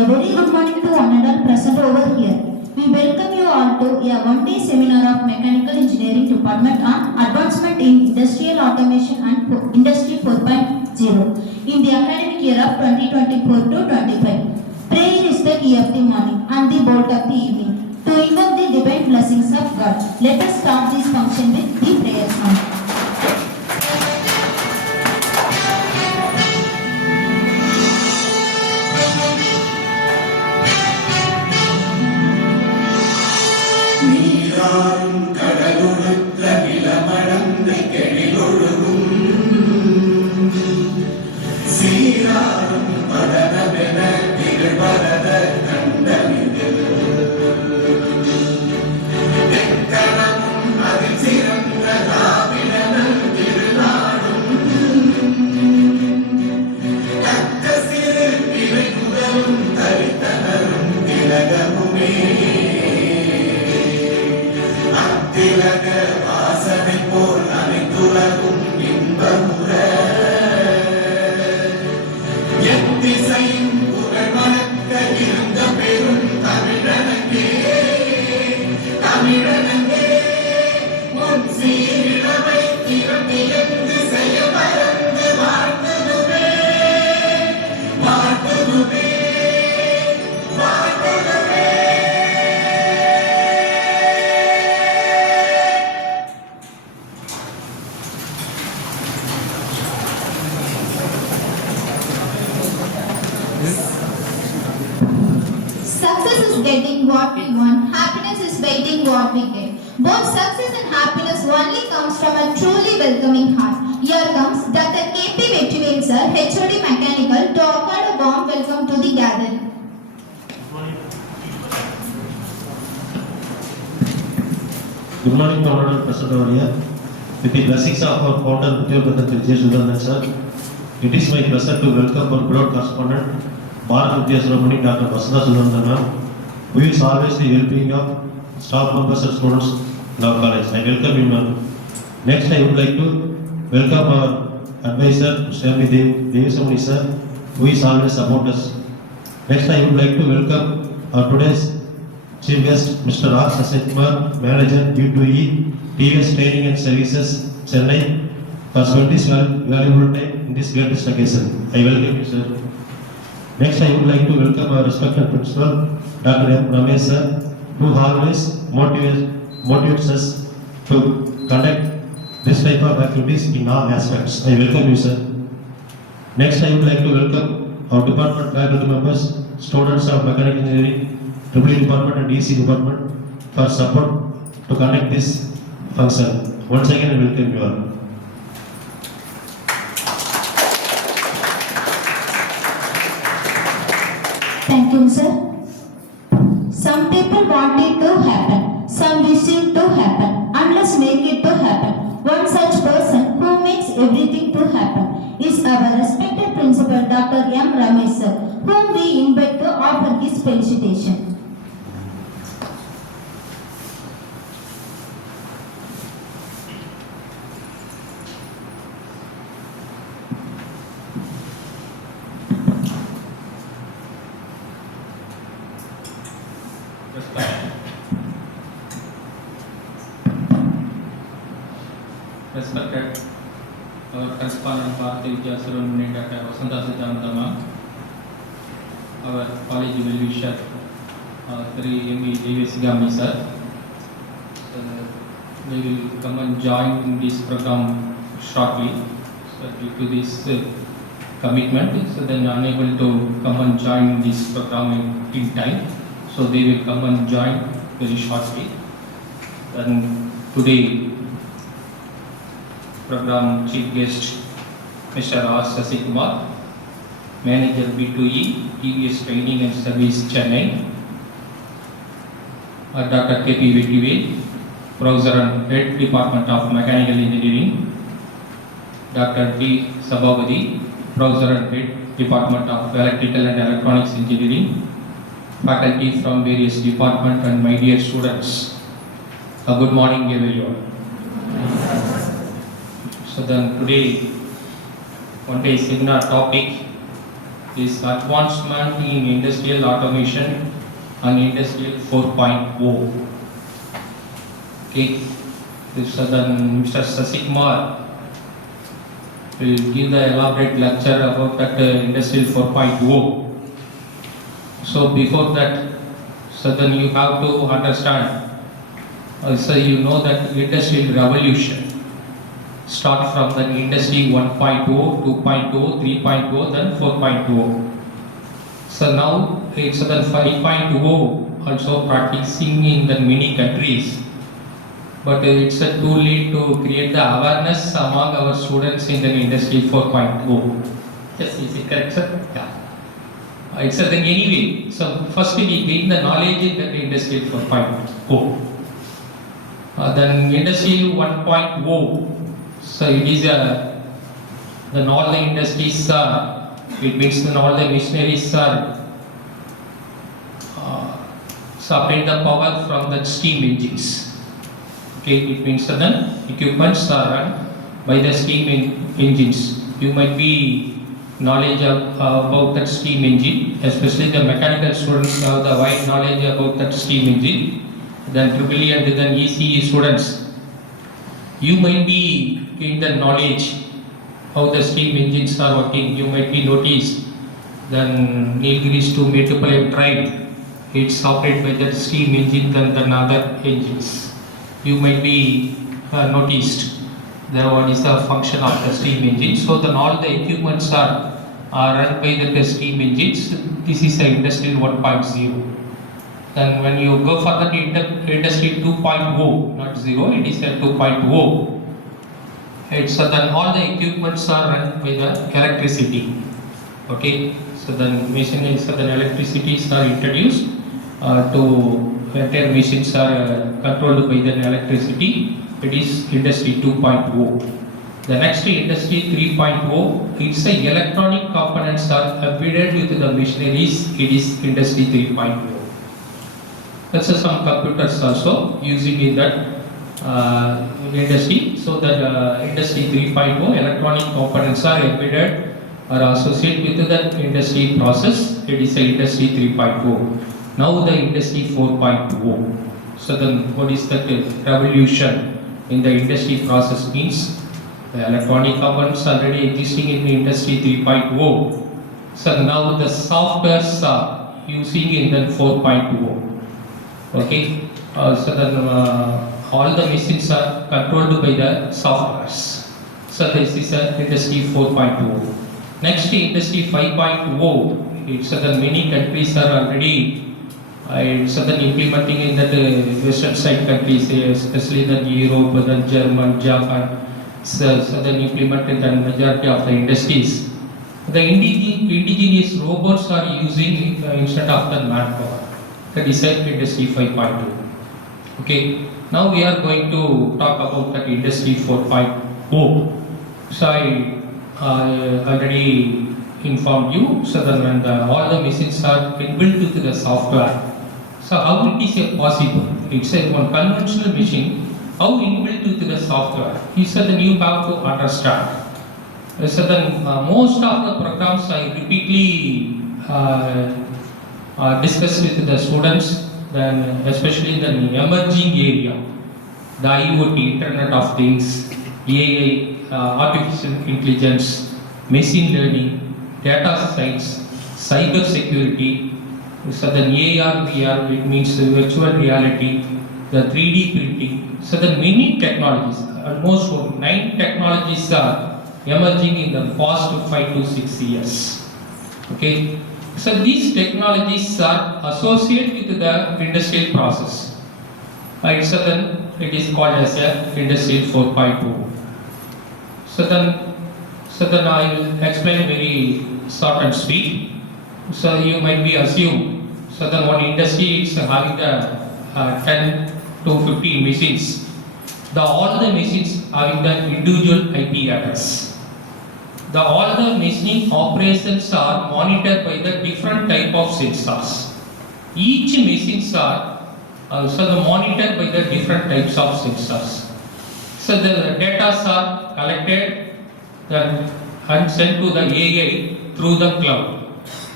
A very good morning to one and all present over here. We welcome you all to a one-day seminar of Mechanical Engineering Department on Advancement in Industrial Automation and Industry 4.0 in the academic year of 2024 to 25. Prayer is the key of the morning and the bolt of the evening. To invoke the divine blessings of God, let us start this function with the prayer song. Success is getting what we want, happiness is waiting what we get. Both success and happiness only comes from a truly welcoming heart. Here comes Dr. K.P. Vettivel sir, HOD Mechanical, to offer a warm welcome to the gathering. Good morning to all present over here. With the blessings of our founder, Dr. J. Sudandan sir, it is my pleasure to welcome our broad correspondent, Bharat Vidya Subramani, Dr. Vasudha Sudandan ma'am, who is always the well-being of staff members and students in our college. I welcome you, ma'am. Next, I would like to welcome our advisor, Mr. Devisamani sir, who is always about us. Next, I would like to welcome our today's Chief Guest, Mr. R. Sasekumar, Manager, U2E, TVS Training and Services, Chennai, for spending his valuable time in this greatest occasion. I welcome you, sir. Next, I would like to welcome our respected Principal, Dr. M. Ramesh, sir, who always motivates us to conduct this type of activities in all aspects. I welcome you, sir. Next, I would like to welcome our department faculty members, students of Mechanical Engineering, EE Department and EC Department for support to conduct this function. Once again, I welcome you all. Thank you, sir. Some people want it to happen, some wish it to happen, and let's make it to happen. One such person who makes everything to happen is our respected principal, Dr. M. Ramesh sir, whom we invite to offer his felicitation. Respected our correspondent Bharat Vidya Subramani, Dr. Vasudha Sudandan, our college well-wisher, Sri M. Devisamani sir. They will come and join in this program shortly. So due to this commitment, so they are unable to come and join this program in time. So they will come and join very shortly. And today, program chief guest Mr. R. Sasekumar, Manager B2E, TVS Training and Service Chennai, Dr. K.P. Vettivel, Professor and Head Department of Mechanical Engineering, Dr. D. Sabhavadi, Professor and Head Department of Electrical and Electronics Engineering, faculty from various departments and my dear students. Good morning everyone. So then today, one day seminar topic is advancement in industrial automation and industrial 4.0. Okay, this is then Mr. Sasikmar will give the elaborate lecture about that industrial 4.0. So before that, so then you have to understand, so you know that industrial revolution start from the industry 1.0, 2.0, 3.0, then 4.0. So now it's the 5.0 also practicing in the many countries. But it's too late to create the awareness among our students in the industry 4.0. Yes, is it correct, sir? Yeah. It's a thing anyway. So first we gain the knowledge in the industry 4.0. Then industry 1.0. So it is then all the industries are, it means then all the machineries are supply the power from the steam engines. Okay, it means that then equipments are run by the steam engines. You might be knowledge about that steam engine, especially the mechanical students have the wide knowledge about that steam engine. Then EEE and then ECE students, you might be in the knowledge how the steam engines are working. You might be noticed then Nilgiris to Metropolitan Drive, it's operated by the steam engine than other engines. You might be noticed there what is the function of the steam engine. So then all the equipments are run by the steam engines. This is the industrial 1.0. Then when you go for the industry 2.0, not 0, it is a 2.0. It's then all the equipments are run by the electricity. Okay, so then machinery, so then electricities are introduced to entire machines are controlled by the electricity. It is industry 2.0. The next industry 3.0, it's the electronic components are embedded with the machineries. It is industry 3.0. That's some computers also using in that industry. So that industry 3.0 electronic components are embedded or associated with the industry process. It is a industry 3.0. Now the industry 4.0. So then what is that revolution in the industry process means? The electronic components already existing in the industry 3.0. So now the softwares are using in the 4.0. Okay, so then all the machines are controlled by the softwares. So this is industry 4.0. Next industry 5.0. It's the many countries are already it's then implementing in the western side countries, especially the Europe, the German, Japan. So then implemented the majority of the industries. The indigenous robots are using instead of the manpower. That is industry 5.2. Okay, now we are going to talk about that industry 4.0. So I already informed you. So that when all the machines are inbuilt to the software. So how it is possible? It's a one conventional machine. How inbuilt to the software? He said then you have to understand. So then most of the programs I repeatedly discuss with the students, then especially in the emerging area, the IoT, Internet of Things, AI, artificial intelligence, machine learning, data science, cyber security. So then AR, VR, it means virtual reality, the 3D printing. So the many technologies, almost 9 technologies are emerging in the past 5 to 6 years. Okay. So these technologies are associated with the industrial process. Right, so then it is called as a industrial 4.0. So then I will explain very short and sweet. So you might be assumed. So then one industry is having the 10 to 15 machines. All the machines having the individual IP address. All the machining operations are monitored by the different type of sensors. Each machines are also monitored by the different types of sensors. So the data are collected and sent to the AI through the cloud.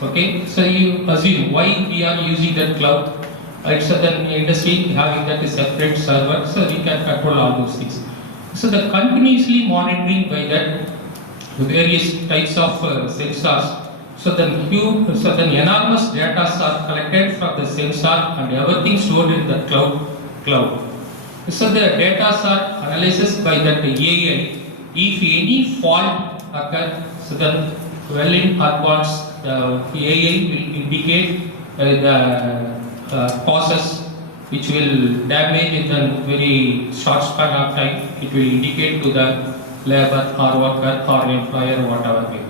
Okay, so you assume why we are using that cloud. It's an industry having that separate server, so we can control all those things. So the continuously monitoring by that various types of sensors. So then enormous data are collected from the sensor and everything stored in the cloud. So the data are analyzed by that AI. If any fault occurs, so then well in advance the AI will indicate the causes which will damage in the very short span of time. It will indicate to the labor or worker or employer, whatever may be.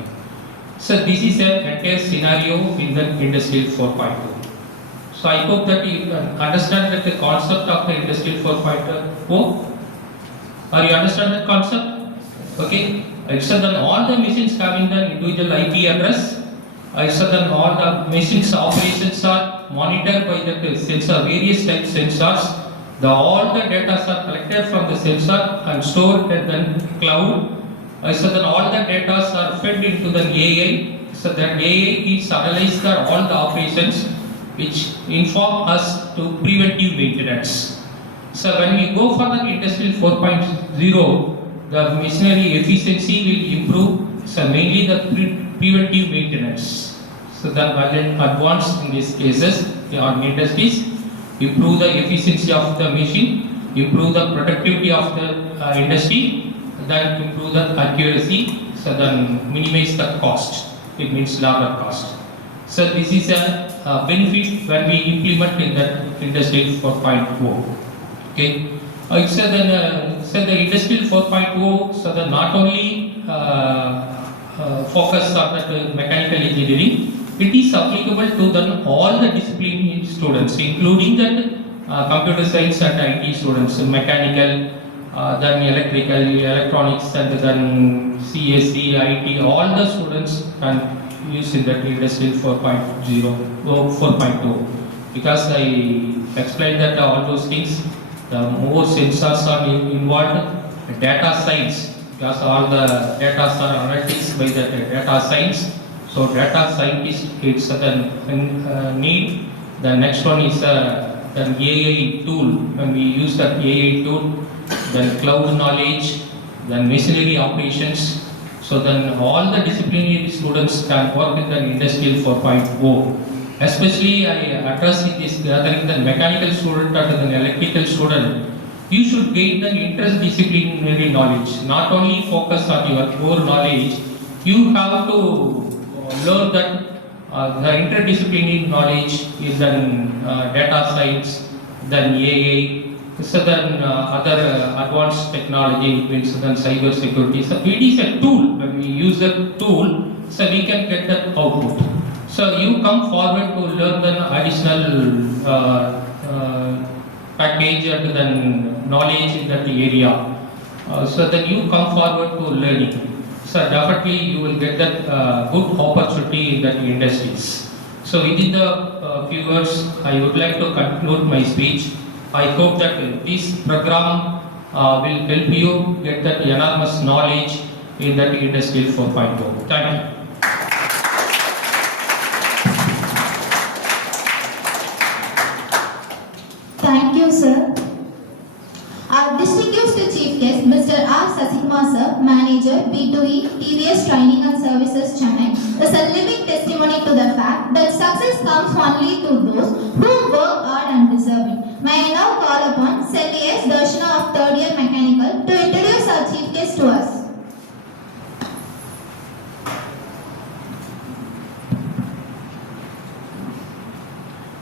So this is an entire scenario in the Industrial 4.0. So I hope that you understand that the concept of the Industrial 4.0. Are you understand that concept? Okay. So then all the machines having the individual IP address. So then all the machines operations are monitored by the sensor, various type sensors. All the data are collected from the sensor and stored in the cloud. So then all the data are fed into the AI. So that AI is analyzed all the operations which inform us to preventive maintenance. So when we go for the Industrial 4.0, the machinery efficiency will improve. So mainly the preventive maintenance. So then advanced in these cases on industries, improve the efficiency of the machine, improve the productivity of the industry, then improve the accuracy, so then minimize the cost. It means labor cost. So this is a benefit when we implement in the Industrial 4.0. Okay. So the Industrial 4.0, so the not only focus on the mechanical engineering, it is applicable to then all the discipline students, including that computer science and IT students, mechanical, then electrical, electronics, and then CSE, IT, all the students can use in that Industrial 4.0, because I explained that all those things, the more sensors are involved, data science, because all the data are analytics by the data science. So data scientist, it's the need. The next one is an AI tool. When we use that AI tool, then cloud knowledge, then machinery operations. So then all the disciplinary students can work in the Industrial 4.0. Especially I address in this gathering the mechanical student and the electrical student. You should gain the interdisciplinary knowledge. Not only focus on your core knowledge, you have to learn that the interdisciplinary knowledge is then data science, then AI, so then other advanced technology, means then cyber security. So it is a tool. When we use the tool, so we can get that output. So you come forward to learn the additional package and then knowledge in that area. So then you come forward to learning. So definitely you will get that good opportunity in that industries. So within the few words, I would like to conclude my speech. I hope that this program will help you get that enormous knowledge in that Industrial 4.0. Thank you. Thank you, sir. Our distinguished chief guest, Mr. R. Sasikumar sir, Manager, B2E, TVS Training and Services, Chennai, is a living testimony to the fact that success comes only to those who work hard and deserve it. May I now call upon Seti S. Darshana of 3rd year Mechanical to introduce our chief guest to us.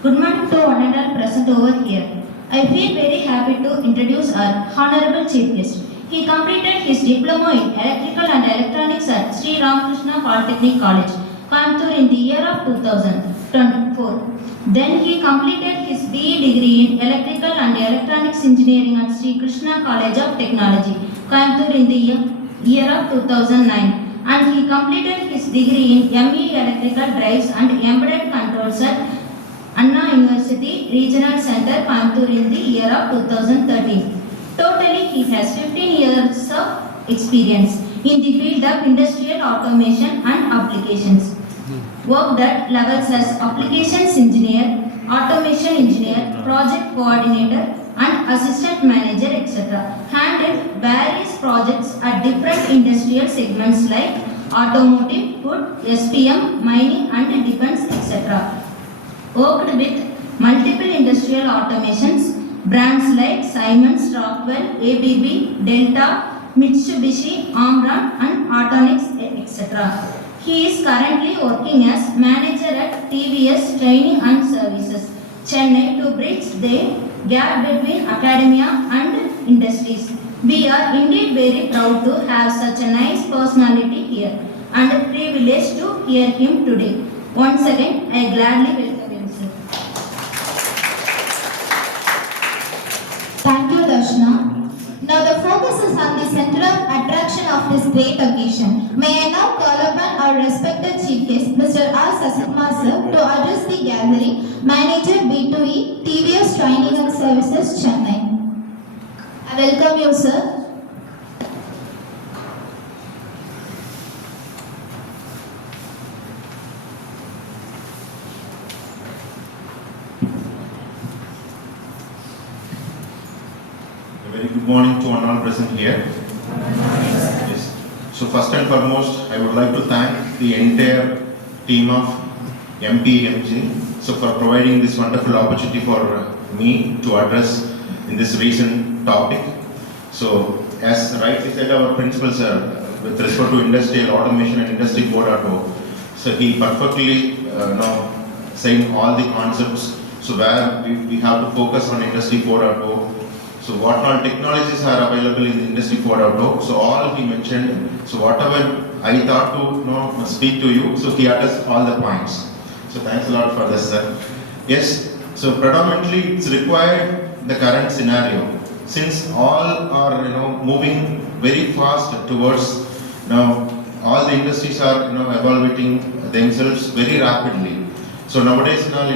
Good morning to one and all present over here. I feel very happy to introduce our Honorable Chief Guest. He completed his diploma in Electrical and Electronics at Sri Ramakrishna Polytechnic College, Coimbatore in the year of 2024. Then he completed his BE degree in Electrical and Electronics Engineering at Sri Krishna College of Technology, Coimbatore in the year of 2009. And he completed his degree in ME Electrical Drives and Embedded Controls at Anna University Regional Center, Coimbatore in the year of 2013. Totally, he has 15 years of experience in the field of industrial automation and applications. Worked at levels as applications engineer, automation engineer, project coordinator, and assistant manager, etc. Handled various projects at different industrial segments like automotive, food, SPM, mining, and defense, etc. Worked with multiple industrial automations, brands like Siemens, Rockwell, ABB, Delta, Mitsubishi, Omron, and Autonix, etc. He is currently working as manager at TVS Training and Services, Chennai, to bridge the gap between academia and industries. We are indeed very proud to have such a nice personality here and privileged to hear him today. Once again, I gladly welcome him, sir. Thank you, Darshana. Now the focus is on the center of attraction of this great occasion. May I now call upon our respected chief guest, Mr. R. Sasikma sir, to address the gathering, Manager B2E, TVS Training and Services, Chennai. I welcome you, sir. A very good morning to all present here. Yes. So first and foremost, I would like to thank the entire team of MPMG for providing this wonderful opportunity for me to address in this recent topic. So as rightly said our principal sir, with respect to industrial automation and industry 4.0, so he perfectly saying all the concepts. So where we have to focus on industry 4.0. So what all technologies are available in industry 4.0. So all he mentioned. So whatever I thought to speak to you. So he addressed all the points. So thanks a lot for this, sir. Yes. So predominantly it's required the current scenario, since all are moving very fast towards now. All the industries are evaluating themselves very rapidly. So nowadays now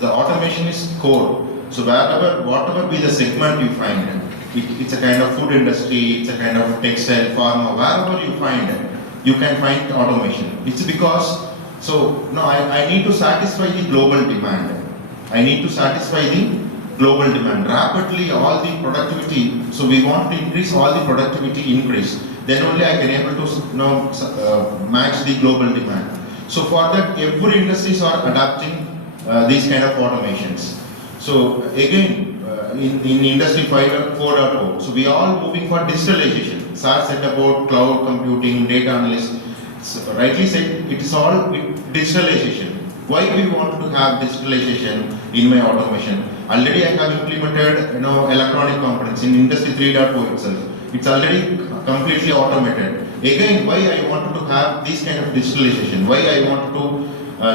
the automation is core. So whatever be the segment you find, it's a kind of food industry, it's a kind of textile, pharma, wherever you find it, you can find automation. It's because, I need to satisfy the global demand. I need to satisfy the global demand. Rapidly all the productivity, so we want to increase all the productivity increase. Then only I can able to match the global demand. So for that, every industries are adapting these kind of automations. So again, in industry 4.0, so we are all moving for digitalization. Sir said about cloud computing, data analysis. So rightly said, it is all digitalization. Why we want to have digitalization in my automation? Already I have implemented electronic components in industry 3.0 itself. It's already completely automated. Again, why I wanted to have this kind of digitalization? Why I wanted to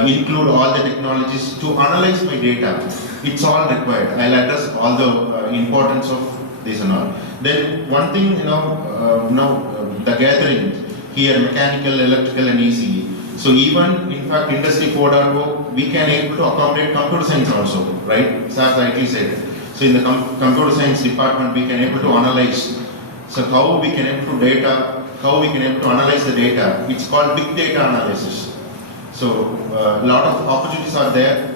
include all the technologies to analyze my data? It's all required. I'll address all the importance of this and all. Then one thing, the gathering here, mechanical, electrical, and ECE. So even in fact, industry 4.0, we can able to accommodate computer science also, right? Sir rightly said. So in the computer science department, we can able to analyze. So how we can able to analyze the data? It's called big data analysis. So a lot of opportunities are there.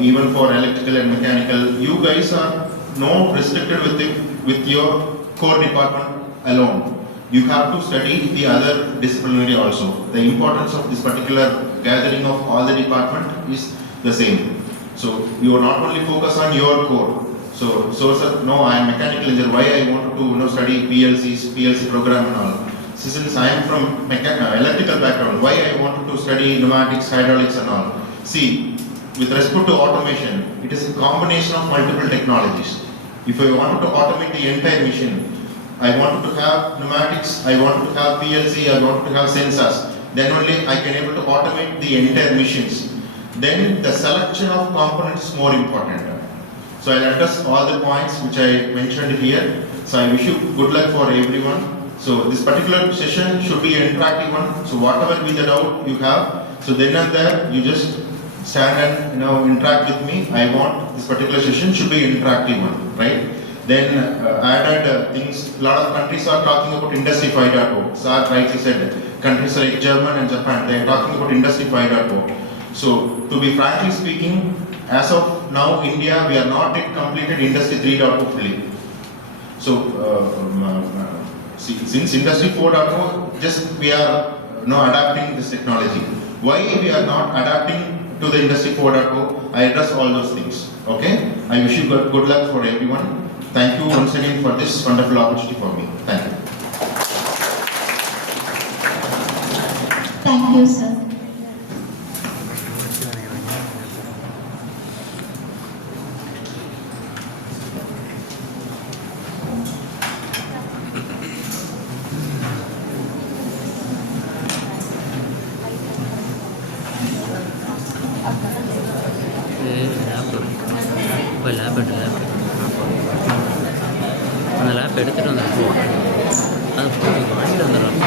Even for electrical and mechanical, you guys are not restricted with your core department alone. You have to study the other disciplinary also. The importance of this particular gathering of all the department is the same. So you are not only focus on your core. So sir, no, I am mechanical engineer. Why I wanted to study PLCs, PLC program and all. So since I am from electrical background, why I wanted to study pneumatics, hydraulics and all. See, with respect to automation, it is a combination of multiple technologies. If I wanted to automate the entire machine, I wanted to have pneumatics, I wanted to have PLC, I wanted to have sensors, then only I can able to automate the entire machines. Then the selection of components is more important. So I'll address all the points which I mentioned here. So I wish you good luck for everyone. So this particular session should be an interactive one. So whatever be the doubt you have, so then and there you just stand and interact with me. I want this particular session should be an interactive one, right? Then added things. A lot of countries are talking about Industry 5.0. Sir rightly said, countries like Germany and Japan, they are talking about Industry 5.0. So, to be frankly speaking, as of now, India, we are not yet completed Industry 3.0 fully. So, since Industry 4.0, just we are adapting this technology. Why we are not adapting to the Industry 4.0? I address all those things. Okay? I wish you good luck for everyone. Thank you once again for this wonderful opportunity for me. Thank you. Thank you, sir. போய் lab அந்த lab எடுத்துகிட்டு வந்துடுறோம் அது வாங்கிட்டு வந்துடுறோம்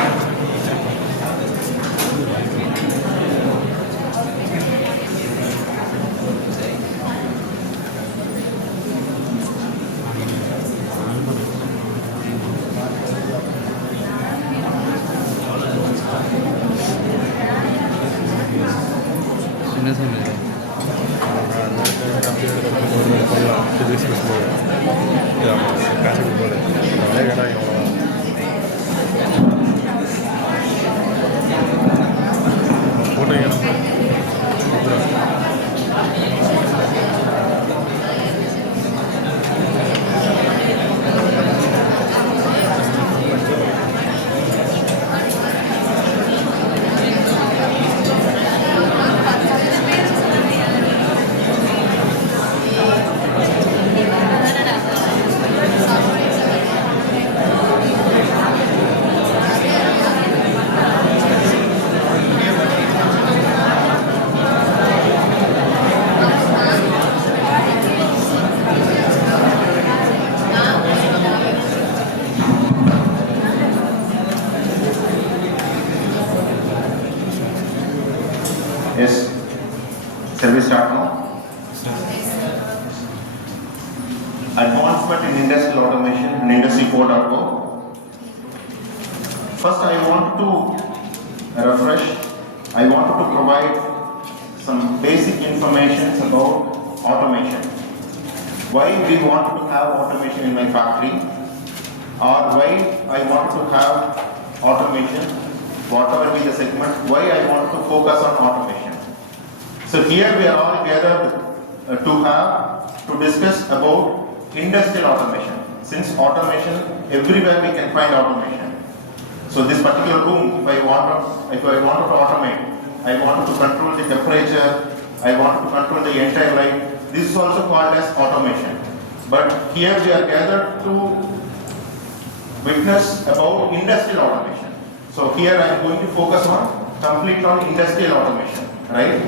என்ன சொன்னது Yes. Shall we start now? Advancement in industrial automation and Industry 4.0. First, I want to refresh. I wanted to provide some basic information about automation. Why we wanted to have automation in my factory, or why I wanted to have automation, whatever be the segment, why I want to focus on automation. So here we are all gathered to discuss about industrial automation. Since automation, everywhere we can find automation. So this particular room, if I wanted to automate, I wanted to control the temperature, I wanted to control the entire light. This is also called as automation. But here we are gathered to witness about industrial automation. So here I am going to focus completely on industrial automation, right?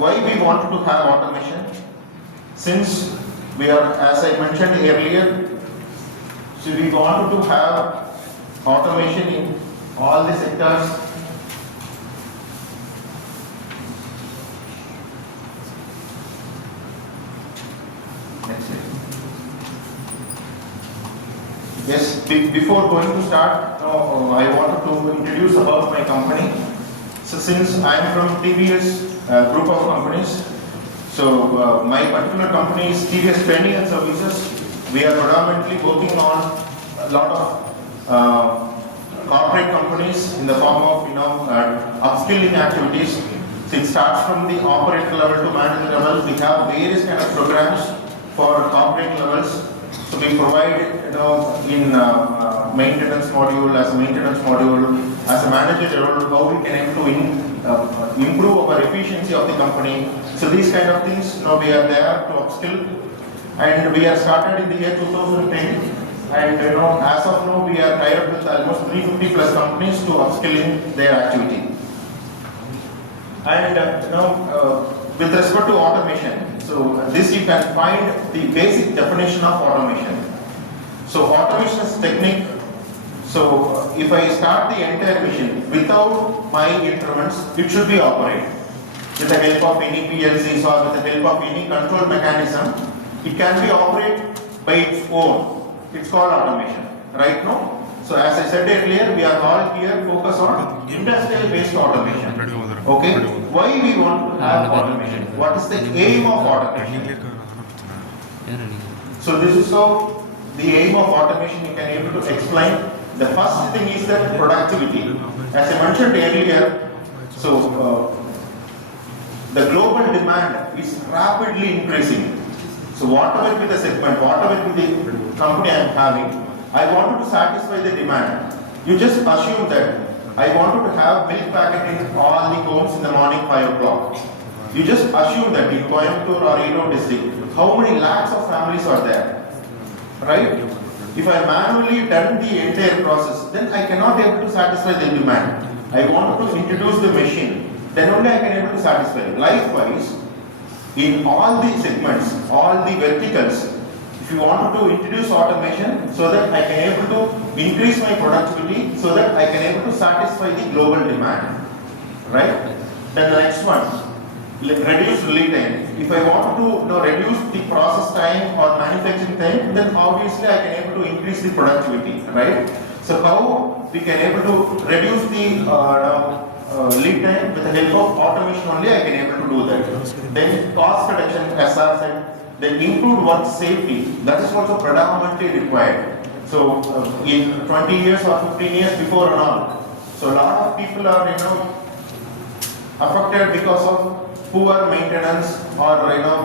Why we wanted to have automation? Since we are, as I mentioned earlier, so we wanted to have automation in all the sectors. Next slide. Yes, before going to start, I wanted to introduce about my company. So since I am from TVS group of companies, so my particular company is TVS Training and Services. We are predominantly working on a lot of corporate companies in the form of upskilling activities. So it starts from the operator level to manager level. We have various kind of programs for corporate levels. So we provide in maintenance module, as a manager level, how we can improve our efficiency of the company. So these kind of things, we are there to upskill, and we are started in the year 2010, and as of now we are tied up with almost 350 plus companies to upskilling their activity. And with respect to automation, so this you can find the basic definition of automation. So automation is technique. So if I start the entire machine without my interventions, it should be operated. With the help of any PLCs or with the help of any control mechanism, it can be operated by its own. It's called automation, right now? So as I said earlier, we are all here focused on industrial based automation. Okay, why we want to have automation? What is the aim of automation? So this is how the aim of automation you can able to explain. The first thing is that productivity. As I mentioned earlier, so the global demand is rapidly increasing. So whatever be the segment, whatever be the company I am having, I wanted to satisfy the demand. You just assume that I wanted to have milk packet in all the homes in the morning 5 o'clock. You just assume that in Coimbatore or Eno district, how many lakhs of families are there, right? If I manually done the entire process, then I cannot able to satisfy the demand. I wanted to introduce the machine, then only I can able to satisfy. Likewise, in all the segments, all the verticals, if you want to introduce automation so that I can able to increase my productivity, so that I can able to satisfy the global demand, right? Then the next one, reduce lead time. If I want to reduce the process time or manufacturing time, then obviously I can able to increase the productivity, right? So how we can able to reduce the lead time with the help of automation only I can able to do that. Then cost reduction, as I said. Then improved work safety, that is also predominantly required. So in 20 years or 15 years before and all, so a lot of people are affected because of poor maintenance or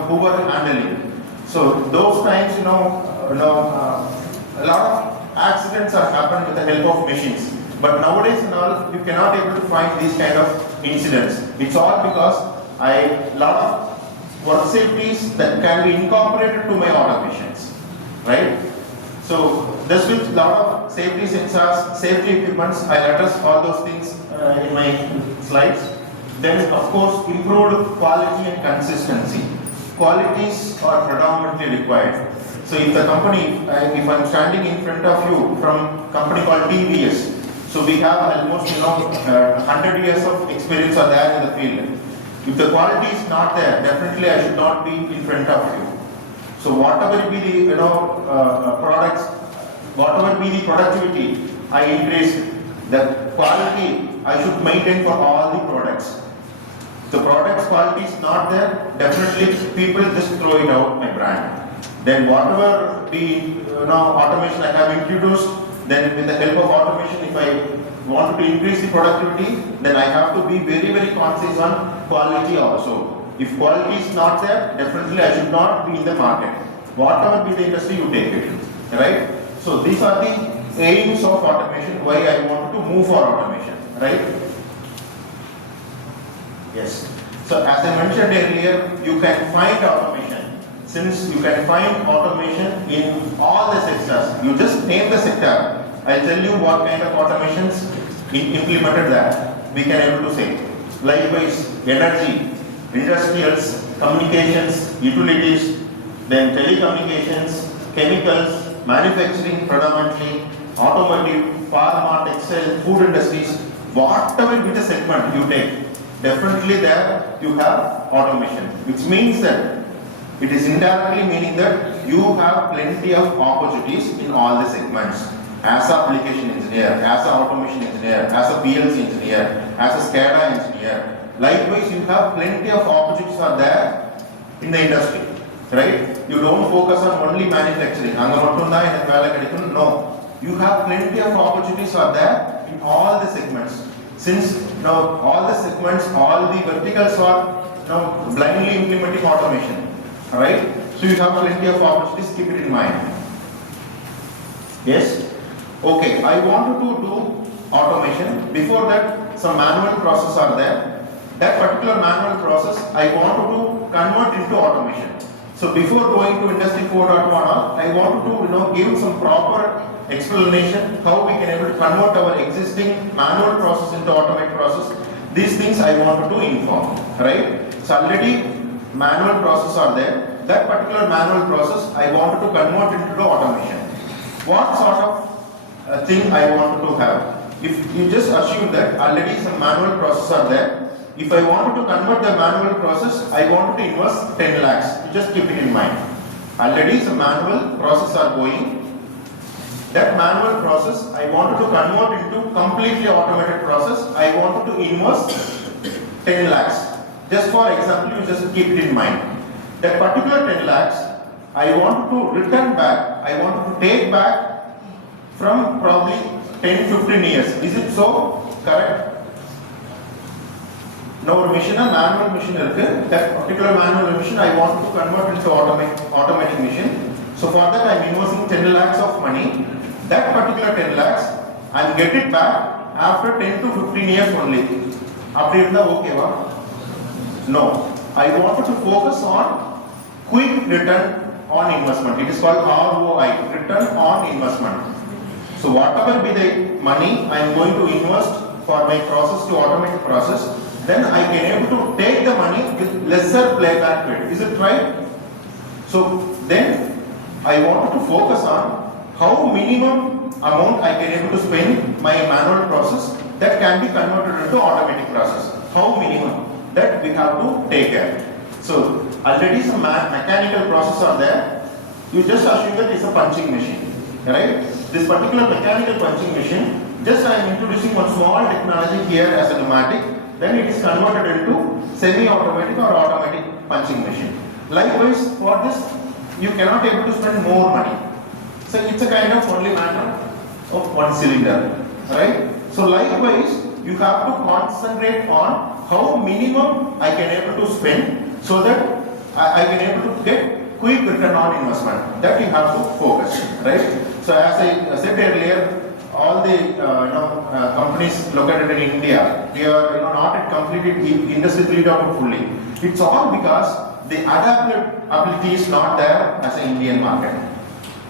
poor handling. So those times a lot of accidents are happened with the help of machines. But nowadays and all, you cannot able to find these kind of incidents. It's all because lot of work safeties that can be incorporated to my automations, right? So this with lot of safety sensors, safety equipments, I'll address all those things in my slides. Then of course improved quality and consistency. Qualities are predominantly required. So if the company, if I'm standing in front of you from company called TVS, so we have almost 100 years of experience are there in the field. If the quality is not there, definitely I should not be in front of you. So whatever be the products, whatever be the productivity, I increase the quality I should maintain for all the products. If the product's quality is not there, definitely people just throw it out my brand. Then whatever the automation I have introduced, then with the help of automation, if I want to increase the productivity, then I have to be very, very conscious on quality also. If quality is not there, definitely I should not be in the market. Whatever be the industry, you take it, right? So these are the aims of automation, why I want to move for automation, right? Yes. So as I mentioned earlier, you can find automation. Since you can find automation in all the sectors, you just name the sector. I'll tell you what kind of automations implemented that we can able to say. Likewise, energy, industrials, communications, utilities, then telecommunications, chemicals, manufacturing predominantly, automotive, pharma, textile, food industries, whatever be the segment you take, definitely there you have automation, which means that it is indirectly meaning that you have plenty of opportunities in all the segments. As an application engineer, as an automation engineer, as a PLC engineer, as a SCADA engineer. Likewise, you have plenty of opportunities are there in the industry, right? You don't focus on only manufacturing. No, you have plenty of opportunities are there in all the segments. Since now all the segments, all the verticals are blindly implementing automation, right? So you have plenty of opportunities. Keep it in mind. Yes. Okay, I wanted to do automation. Before that, some manual process are there. That particular manual process, I wanted to convert into automation. So before going to Industry 4.1, I wanted to give some proper explanation how we can able to convert our existing manual process into automated process. These things I wanted to inform, right? So already manual process are there. That particular manual process, I wanted to convert into automation. What sort of thing I wanted to have? If you just assume that already some manual process are there, if I wanted to convert the manual process, I wanted to invest 10 lakhs. You just keep it in mind. Already some manual process are going. That manual process, I wanted to convert into completely automated process. I wanted to invest 10 lakhs. Just for example, you just keep it in mind. That particular 10 lakhs, I wanted to return back. I wanted to take back from probably 10-15 years. Is it so? Correct? Now, manual machine, that particular manual machine, I want to convert into automatic machine. So for that, I am investing 10 lakhs of money. That particular 10 lakhs, I will get it back after 10 to 15 years only. After that, okay, va? No. I wanted to focus on quick return on investment. It is called ROI, return on investment. So whatever be the money I am going to invest for my process to automate the process, then I can able to take the money with lesser playback period. Is it right? So then I wanted to focus on how minimum amount I can able to spend my manual process that can be converted into automatic process. How minimum that we have to take care. So already some mechanical process are there. You just assume that it's a punching machine, right? This particular mechanical punching machine, just I am introducing one small technology here as a pneumatic. Then it is converted into semi-automatic or automatic punching machine. Likewise, for this, you cannot able to spend more money. So it's a kind of only matter of one cylinder, right? So likewise, you have to concentrate on how minimum I can able to spend so that I can able to get quick return on investment. That you have to focus, right? So as I said earlier, all the companies located in India, they are not yet completed industry 3.0 fully. It's all because the adaptability is not there as an Indian market.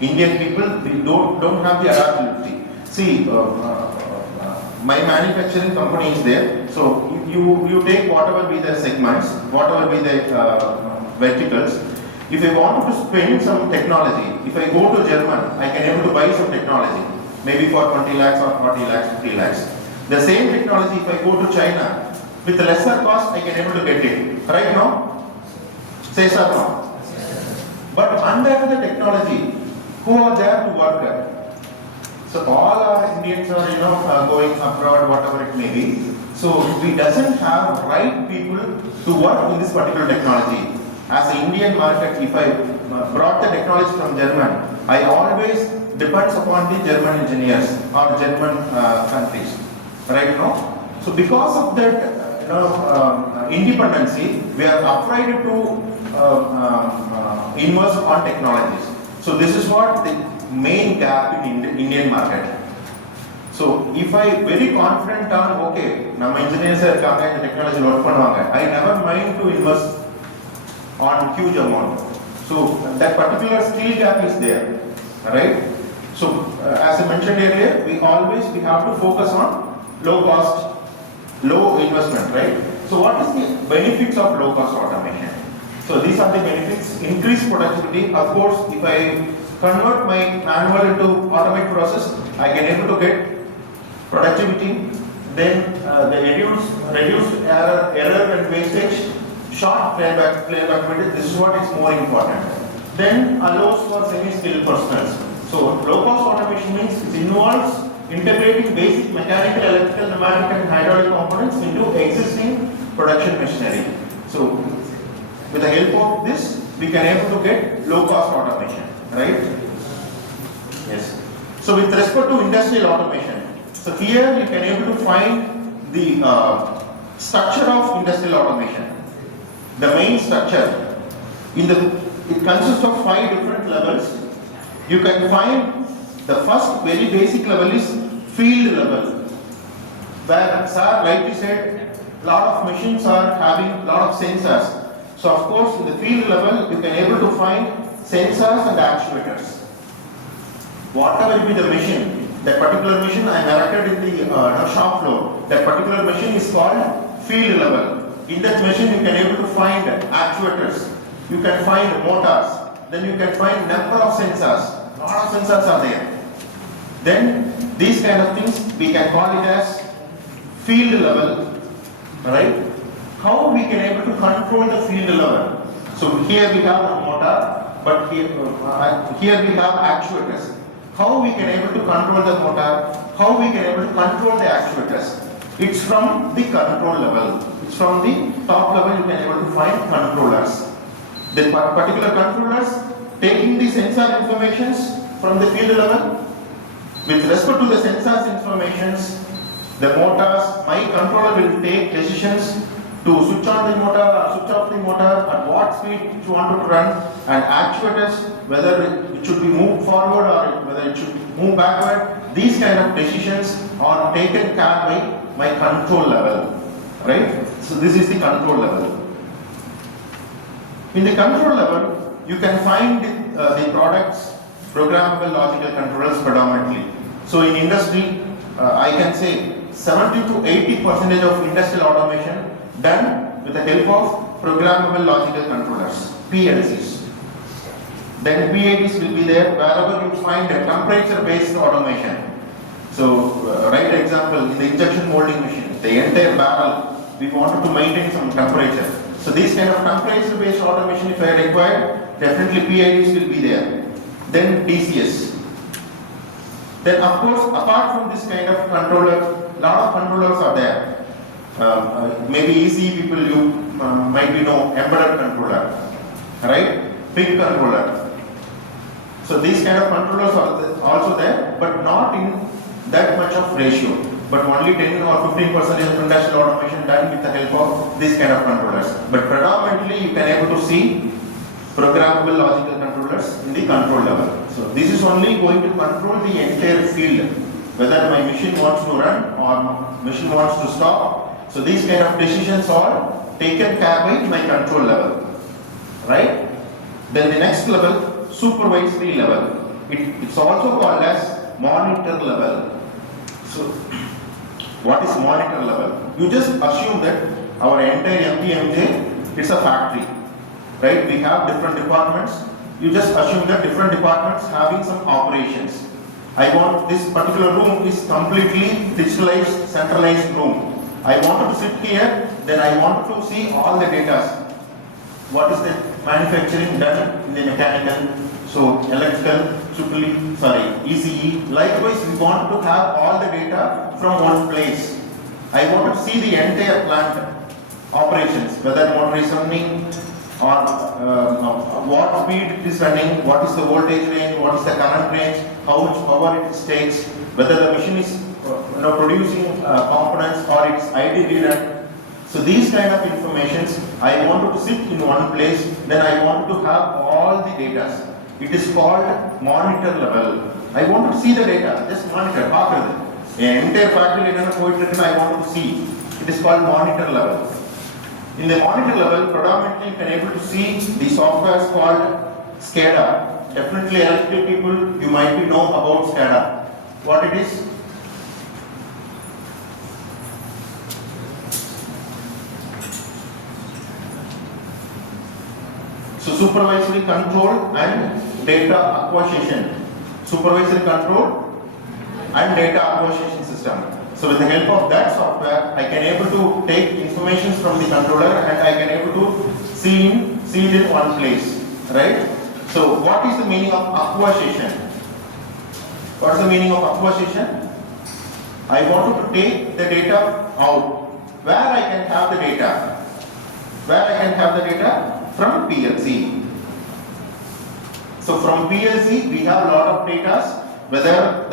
Indian people we don't have the adaptability. See, my manufacturing company is there. So you take whatever be the segments, whatever be the verticals. If I want to spend some technology, if I go to German, I can able to buy some technology. Maybe for 20 lakhs or 40 lakhs, 50 lakhs. The same technology, if I go to China, with lesser cost, I can able to get it. Right now? Say so no? But under the technology, who are there to work? So all our Indians are going abroad, whatever it may be. So we doesn't have right people to work in this particular technology. As an Indian market, if I brought the technology from German, I always depends upon the German engineers or German countries, right now. So because of that independency, we are afraid to invest on technologies. So this is what the main gap in Indian market. So if I very confident on okay, now engineers are coming the technology work பண்ணுவாங்க, I never mind to invest on huge amount. So that particular skill gap is there, right? So as I mentioned earlier, we have to focus on low cost, low investment, right? So what is the benefits of low cost automation? So these are the benefits: increased productivity. Of course, if I convert my manual into automatic process, I can able to get productivity. Then the reduced error and wastage, short playback period. This is what is more important. Then allows for semi-skilled personnel. So low-cost automation means it involves integrating basic mechanical, electrical, pneumatic and hydraulic components into existing production machinery. So with the help of this, we can able to get low-cost automation, right? Yes. So with respect to industrial automation, so here you can able to find the structure of industrial automation. The main structure, it consists of 5 different levels. You can find the first very basic level is field level, where sir rightly said, lot of machines are having lot of sensors. So of course in the field level you can able to find sensors and actuators. Whatever be the machine, that particular machine I erected in the shop floor, that particular machine is called field level. In that machine you can able to find actuators, you can find motors, then you can find number of sensors. Lot of sensors are there. Then these kind of things we can call it as field level, right? How we can able to control the field level? So here we have a motor, but here we have actuators. How we can able to control the motor, how we can able to control the actuators. It's from the control level. It's from the top level you can able to find controllers. The particular controllers taking the sensor informations from the field level. With respect to the sensors informations, the motors, my controller will take decisions to switch on the motor or switch off the motor, at what speed it wanted to run, and actuators, whether it should be moved forward or whether it should move backward. These kind of decisions are taken care by my control level, right? So this is the control level. In the control level, you can find the products, programmable logical controllers predominantly. So in industry, I can say 70 to 80% of industrial automation done with the help of programmable logical controllers, PLCs. Then PIDs will be there wherever you find a temperature-based automation. So, right example, in the injection molding machine, the entire barrel, we wanted to maintain some temperature. So, these kind of temperature-based automation, if I require, definitely PIDs will be there. Then DCS. Then, of course, apart from this kind of controller, lot of controllers are there. Maybe easy people you might be know embedded controller, right? PIC controller. So these kind of controllers are also there, but not in that much of ratio. But only 10 or 15% of industrial automation done with the help of these kind of controllers. But predominantly you can able to see programmable logical controllers in the control level. So this is only going to control the entire field, whether my machine wants to run or machine wants to stop. So these kind of decisions are taken care by my control level, right? Then the next level, supervisory level. It's also called as monitor level. So what is monitor level? You just assume that our entire MPMJ, it's a factory, right? We have different departments. You just assume that different departments having some operations. I want this particular room is completely digitalized, centralized room. I wanted to sit here, then I wanted to see all the data. What is the manufacturing done in the mechanical, so electrical, ECE. Likewise, we want to have all the data from one place. I want to see the entire plant operations, whether motor is running or what speed it is running, what is the voltage range, what is the current range, how much power it takes, whether the machine is producing components or it's ideally run. So these kind of informations, I wanted to sit in one place, then I wanted to have all the data. It is called monitor level. I want to see the data, just monitor, entire factory I want to see. It is called monitor level. In the monitor level, predominantly you can able to see the software is called SCADA. Definitely electrical people, you might be know about SCADA. What it is? So supervisory control and data acquisition. Supervisory control and data acquisition system. So with the help of that software, I can able to take information from the controller and I can able to see it in one place, right? So what is the meaning of acquisition? What is the meaning of acquisition? I wanted to take the data out. Where I can have the data? Where I can have the data? From PLC. So from PLC, we have a lot of data, whether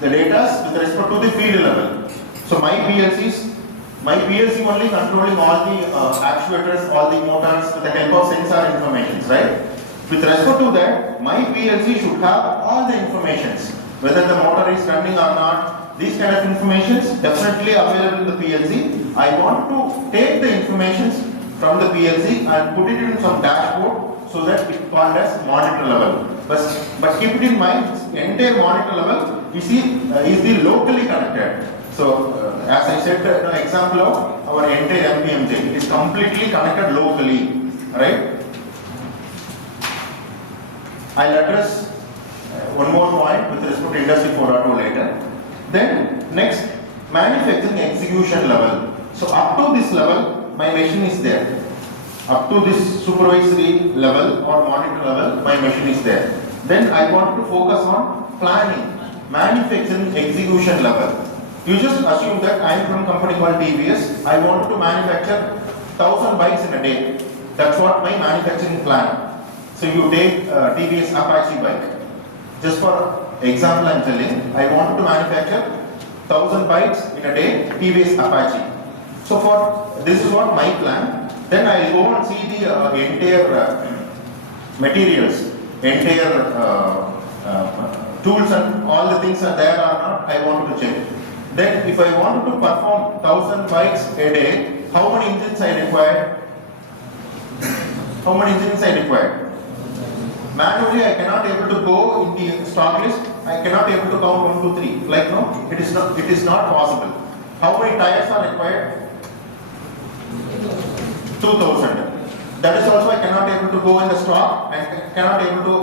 the data with respect to the field level. So my PLC only controlling all the actuators, all the motors with the help of sensor informations, right? With respect to that, my PLC should have all the informations, whether the motor is running or not. These kind of informations definitely available in the PLC. I want to take the informations from the PLC and put it in some dashboard so that it called as monitor level. But keep it in mind, entire monitor level is the locally connected. So as I said, an example of our entire MPMJ, it is completely connected locally, right? I'll address one more point with respect to Industry 4.0 later. Then next, manufacturing execution level. So up to this level, my machine is there. up to this supervisory level or monitor level, my machine is there. Then I want to focus on planning, manufacturing execution level. You just assume that I am from a company called TVS. I want to manufacture 1,000 bikes in a day. That's what my manufacturing plan. So you take TVS Apache bike. Just for example, I am telling, I want to manufacture 1,000 bikes in a day, TVS Apache. So for this is what my plan. Then I will go and see the entire materials, entire tools and all the things are there or not, I want to check. Then if I want to perform 1,000 bikes a day, how many engines I require? How many engines I require? Manually I cannot able to go in the stock list, I cannot able to count 1, 2, 3. Like no, it is not possible. How many tires are required? 2,000. That is also I cannot able to go in the stock and cannot able to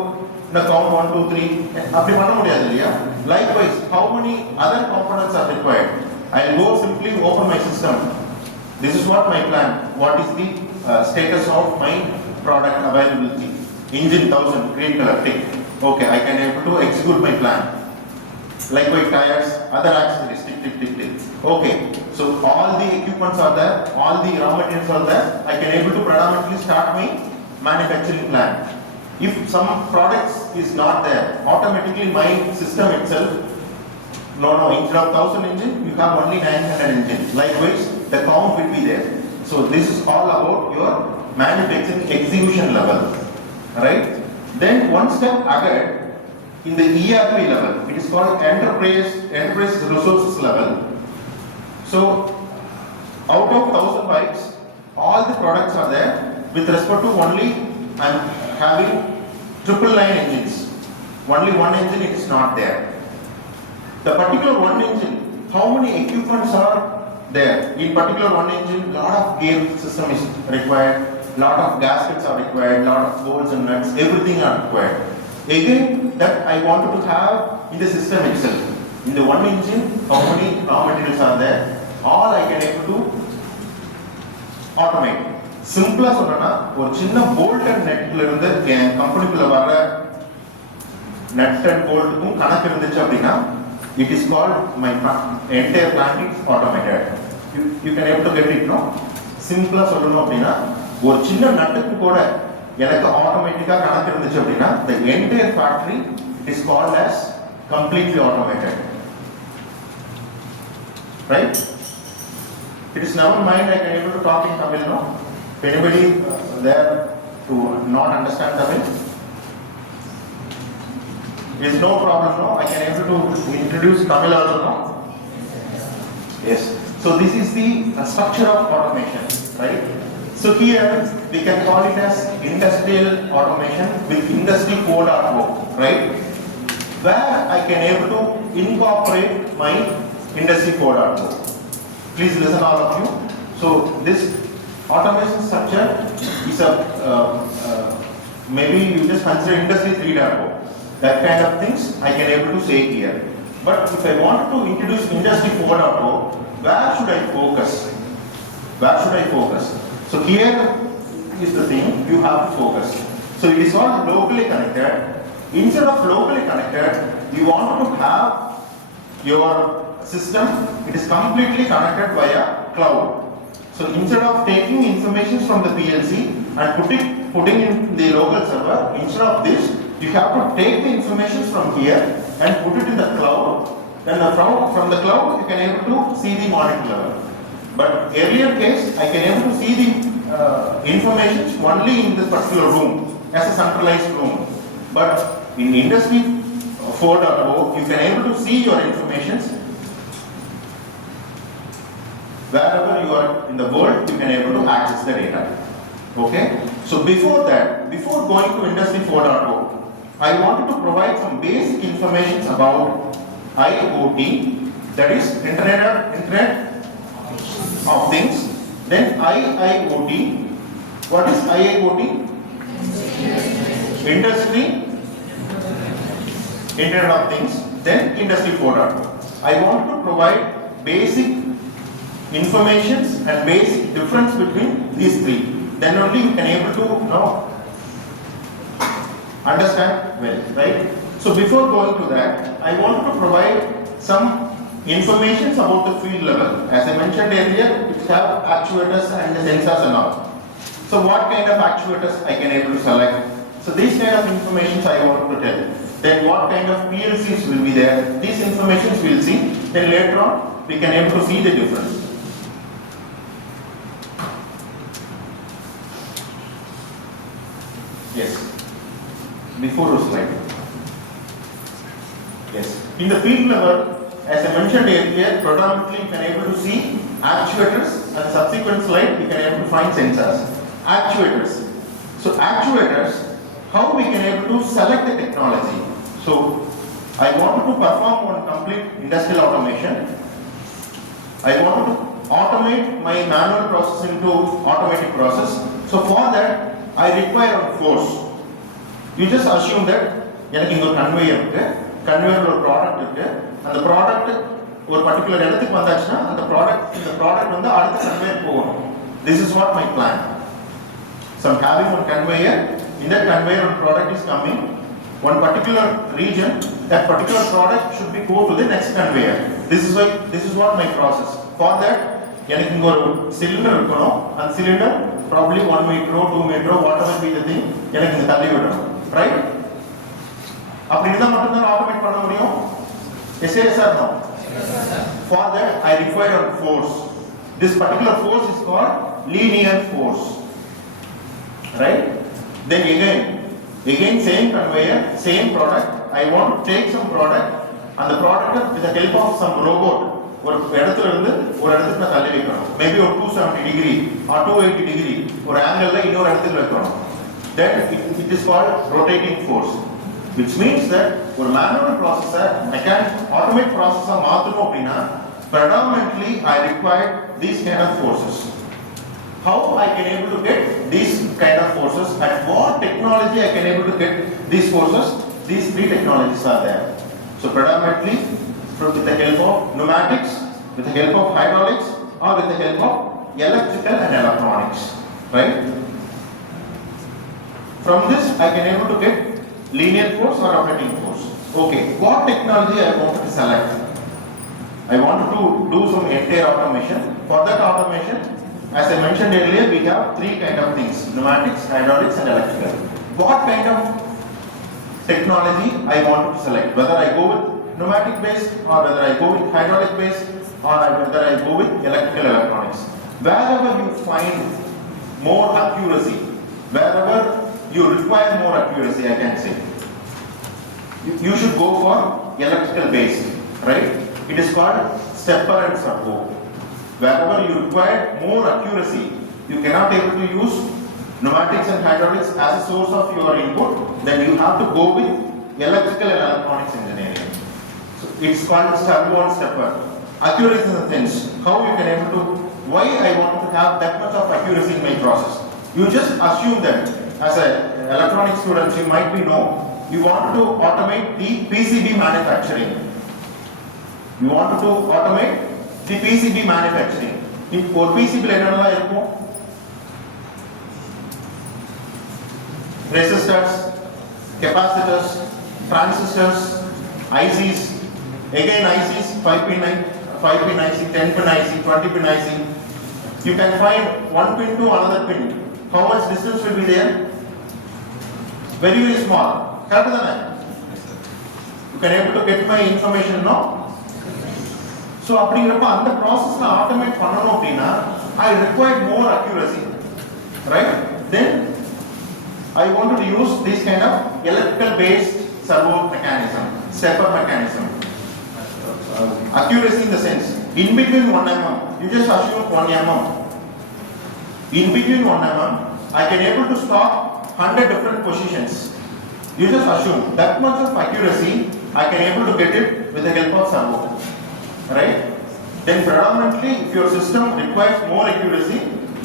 count 1, 2, 3. அப்படி பண்ண முடியாது இல்லையா? Likewise, how many other components are required? I will go simply open my system. This is what my plan. What is the status of my product availability? Engine 1000, green color, tick. Okay, I can able to execute my plan. Likewise, tires, other accessories, tick, tick, tick, tick. Okay, so all the equipments are there, all the raw materials are there. I can able to predominantly start my manufacturing plan. If some products is not there, automatically my system itself, no, instead of 1,000 engine, you have only 900 engine. Likewise, the count will be there. So this is all about your manufacturing execution level, right? Then one step ahead, in the ERP level, it is called enterprise resources level. So out of 1,000 bikes, all the products are there. With respect to only I am having 999 engines. Only one engine it is not there. The particular one engine, how many equipments are there? In particular one engine, lot of gear system is required, lot of gaskets are required, lot of bolts and nuts, everything are required. Again, that I wanted to have in the system itself. In the one engine, how many raw materials are there? All I can able to automate. Simplest சொல்லனா ஒரு சின்ன bolt and nutல இருந்து கம்பெனிக்குள்ள வர nut and boltக்கும் கணக்கு இருந்துச்சு அப்படினா it is called my entire plant is automated. You can able to get it, no? Simple சொல்லணும் அப்படினா ஒரு சின்ன நட்டுக்கு கூட எனக்கு ஆட்டோமேட்டிக்கா கணக்கு இருந்துச்சு அப்படினா the entire factory is called as completely automated. Right? It is never mind I can able to talk in Tamil, no? If anybody there to not understand Tamil, there is no problem, no? I can able to introduce Tamil also, no? Yes. So this is the structure of automation, right? So here we can call it as industrial automation with industry 4.0, right? Where I can able to incorporate my industry 4.0. Please listen all of you. So this automation structure is a maybe you just consider industry 3.0. That kind of things I can able to say here. But if I want to introduce industry 4.0, where should I focus? Where should I focus? So here is the thing you have to focus. So it is all locally connected. Instead of locally connected, you want to have your system, it is completely connected via cloud. So instead of taking information from the PLC and putting in the local server, instead of this, you have to take the information from here and put it in the cloud. Then from the cloud, you can able to see the monitor level. But earlier case, I can able to see the information only in this particular room as a centralized room. But in industry 4.0, you can able to see your informations wherever you are in the world, you can able to access the data. Okay? So before that, before going to industry 4.0, I wanted to provide some basic information about IoT, that is Internet of Things. Then IIoT. What is IIoT? Industry Internet of Things. Then industry 4.0. I want to provide basic informations and basic difference between these three. then only you can able to understand well, right? So before going to that, I want to provide some information about the field level. As I mentioned earlier, it have actuators and the sensors and all. So what kind of actuators I can able to select? So these kind of information I want to tell. Then what kind of PLCs will be there? These informations we'll see. Then later on, we can able to see the difference. Yes. Before the slide. Yes. In the field level, as I mentioned earlier, predominantly you can able to see actuators, and subsequent slide you can able to find sensors. Actuators. So actuators, how we can able to select the technology. So I wanted to perform one complete industrial automation. I wanted to automate my manual process into automatic process. So for that, I require a force. You just assume that எனக்கு இங்க ஒரு conveyor இருக்கு, conveyor ஒரு product இருக்கு, அந்த product ஒரு particular இடத்துக்கு வந்தாச்சுன்னா அந்த product வந்து அடுத்த conveyor போகணும். This is what my plan. So I'm having one conveyor. In that conveyor, one product is coming. One particular region, that particular product should be go to the next conveyor. This is what my process. For that, எனக்கு இங்க ஒரு cylinder இருக்கணும். அந்த cylinder probably 1 meter, 2 meter, whatever be the thing, எனக்கு இங்க தள்ளி விடணும். Right? அப்படி இருந்தா மட்டும் தான் ஆட்டோமேட் பண்ண முடியும். Yes or no? For that, I require a force. This particular force is called linear force. Right? Then again same conveyor, same product. I want to take some product and the product with the help of some robot ஒரு இடத்துல இருந்து ஒரு இடத்துக்கு நான் தள்ளி வைக்கணும். Maybe ஒரு 270 degree or 280 degree ஒரு ஆங்கிள்ல இன்னொரு இடத்துக்கு வைக்கணும். Then it is called rotating force, which means that ஒரு manual processor automate processor மாத்தணும் அப்படின்னா predominantly I require these kind of forces. How I can able to get these kind of forces, at what technology I can able to get these forces? These three technologies are there. So predominantly with the help of pneumatics, with the help of hydraulics, or with the help of electrical and electronics, right? From this I can able to get linear force or rotating force. Okay, what technology I want to select? I want to do some entire automation. For that automation, as I mentioned earlier, we have three kind of things: pneumatics, hydraulics, and electrical. What kind of technology I want to select? Whether I go with pneumatic based, or whether I go with hydraulic based, or whether I go with electrical electronics. Wherever you find more accuracy, wherever you require more accuracy, I can say, you should go for electrical based, right? It is called stepper and servo. Wherever you require more accuracy, you cannot able to use pneumatics and hydraulics as a source of your input, then you have to go with electrical and electronics engineering. So it's called servo and stepper. Accuracy in the sense, how you can able to, why I want to have that much of accuracy in my process. You just assume that as a electronic student, you might be know, you want to automate the PCB manufacturing. You want to automate the PCB manufacturing. In PCB என்னெல்லாம் இருக்கும்? Resistors, capacitors, transistors, ICs, again ICs, 5-pin IC, 10-pin IC, 20-pin IC. You can find one pin to another pin. How much distance will be there? Very, very small. Correct or not? You can able to get my information, no? So அப்படிங்கிறப்ப அந்த ப்ராசஸ்ல automate பண்ணணும் அப்படின்னா I require more accuracy, right? Then I wanted to use this kind of electrical based servo mechanism, stepper mechanism. Accuracy in the sense, in between 1 mm, you just assume 1 mm. In between 1 mm, I can able to stop 100 different positions. You just assume that much of accuracy I can able to get it with the help of servo. Right? Then predominantly, if your system requires more accuracy,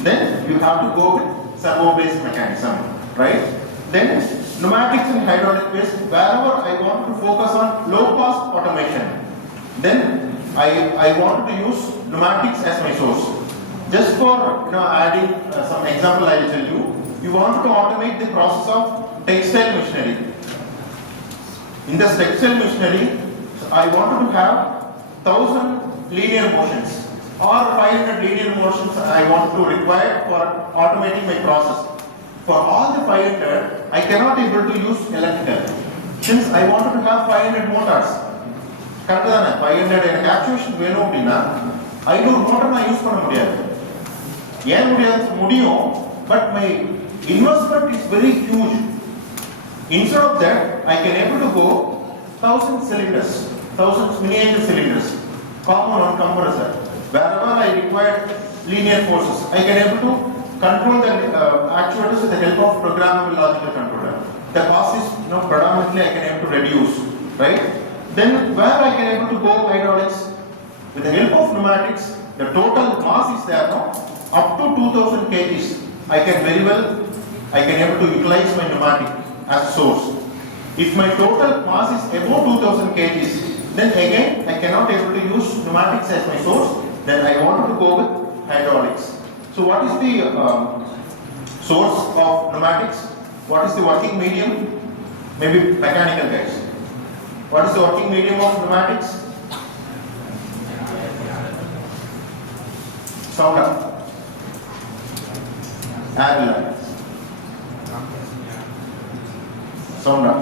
then you have to go with servo-based mechanism, right? Then pneumatics and hydraulic based, wherever I want to focus on low-cost automation, then I want to use pneumatics as my source. Just for adding some example, I will tell you. You want to automate the process of textile machinery. In this textile machinery, I wanted to have 1000 linear motions or 500 linear motions I want to require for automating my process. For all the 500, I cannot able to use electrical. Since I wanted to have 500 motors, correct தானே 500 எனக்கு actuation வேணும் அப்படின்னா 500 motor நான் use பண்ண முடியாது. ஏன் முடியும் but my investment is very huge. Instead of that, I can able to go 1000 cylinders, 1000 miniature cylinders, common on compressor. Wherever I require linear forces, I can able to control the actuators with the help of programmable logical controller. The cost is predominantly I can able to reduce, right? Then where I can able to go hydraulics with the help of pneumatics, the total mass is there now up to 2000 kgs. I can able to utilize my pneumatic as source. If my total mass is above 2000 kgs, then again I cannot able to use pneumatics as my source. Then I want to go with hydraulics. So what is the source of pneumatics? What is the working medium? Maybe mechanical guys. What is the working medium of pneumatics? Sound up. Air lines. Sound up.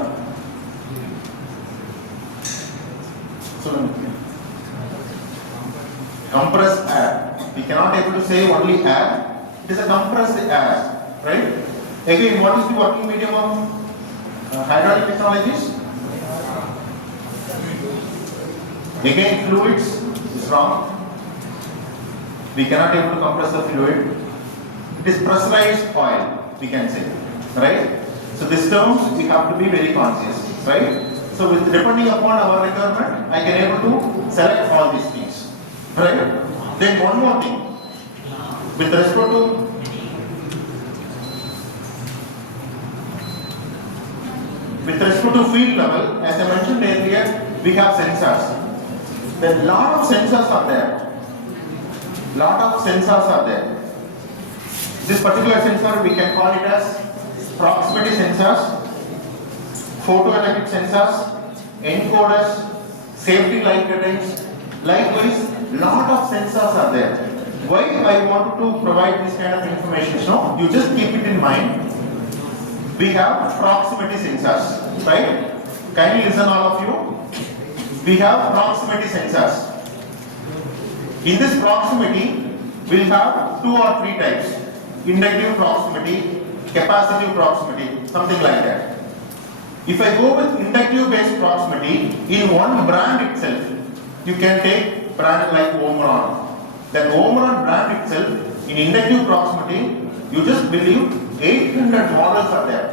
Compressed air. We cannot able to say only air. It is a compressed air, right? Again, what is the working medium of hydraulic technologies? Again, fluids is wrong. We cannot able to compress the fluid. It is pressurized oil, we can say, right? So these terms we have to be very conscious, right? So with depending upon our requirement, I can able to select all these things, right? Then one more thing, with respect to field level, as I mentioned earlier, we have sensors. Then lot of sensors are there. This particular sensor we can call it as proximity sensors, photoelectric sensors, encoders, safety light curtains. Likewise, lot of sensors are there. Why I want to provide this kind of information? No, you just keep it in mind. We have proximity sensors, right? Kindly listen all of you. We have proximity sensors. In this proximity, we'll have 2 or 3 types. Inductive proximity, capacitive proximity, something like that. If I go with inductive based proximity, in one brand itself, you can take brand like Omron. That Omron brand itself, in inductive proximity, you just believe 800 models are there.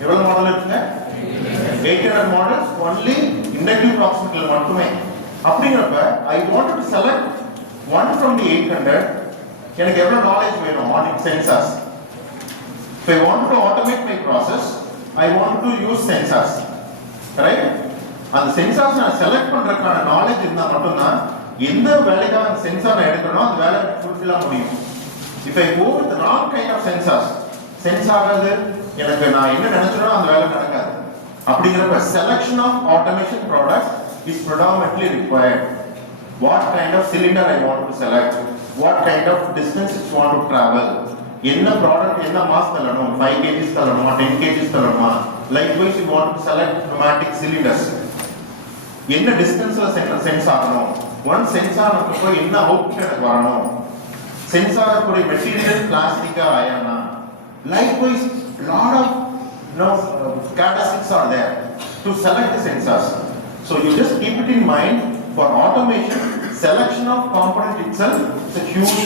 How many models are there? 800 models, only inductive proximity மட்டுமே. அப்படிங்கறப்ப I wanted to select one from the 800. எனக்கு எவ்வளவு knowledge வேணும் on its sensors. If I want to automate my process, I want to use sensors, right? அந்த sensors நான் select பண்றதுக்கான knowledge இருந்தா மட்டும்தான் எந்த வேலைக்கான சென்சார் எடுக்கணும் அந்த வேலை ஃபுல்ஃபில் ஆக முடியும். If I go with the wrong kind of sensors, sense ஆகாது, எனக்கு நான் என்ன நினைச்சனோ அந்த வேலை நடக்காது. அப்படிங்கிறப்ப selection of automation products is predominantly required. What kind of cylinder I want to select, what kind of distance it want to travel, என்ன product என்ன மாஸ் தள்ளணும், 5 kg தள்ளணுமா 10 kg தள்ளணுமா. Likewise, you want to select pneumatic cylinders. என்ன டிஸ்டன்ஸ்ல sense ஆகணும், one sensor நமக்கு என்ன output எனக்கு வரணும், சென்சார் கூடிய material பிளாஸ்டிக்கா அயனா. Likewise, lot of characteristics are there to select the sensors. So you just keep it in mind. For automation, selection of component itself is a huge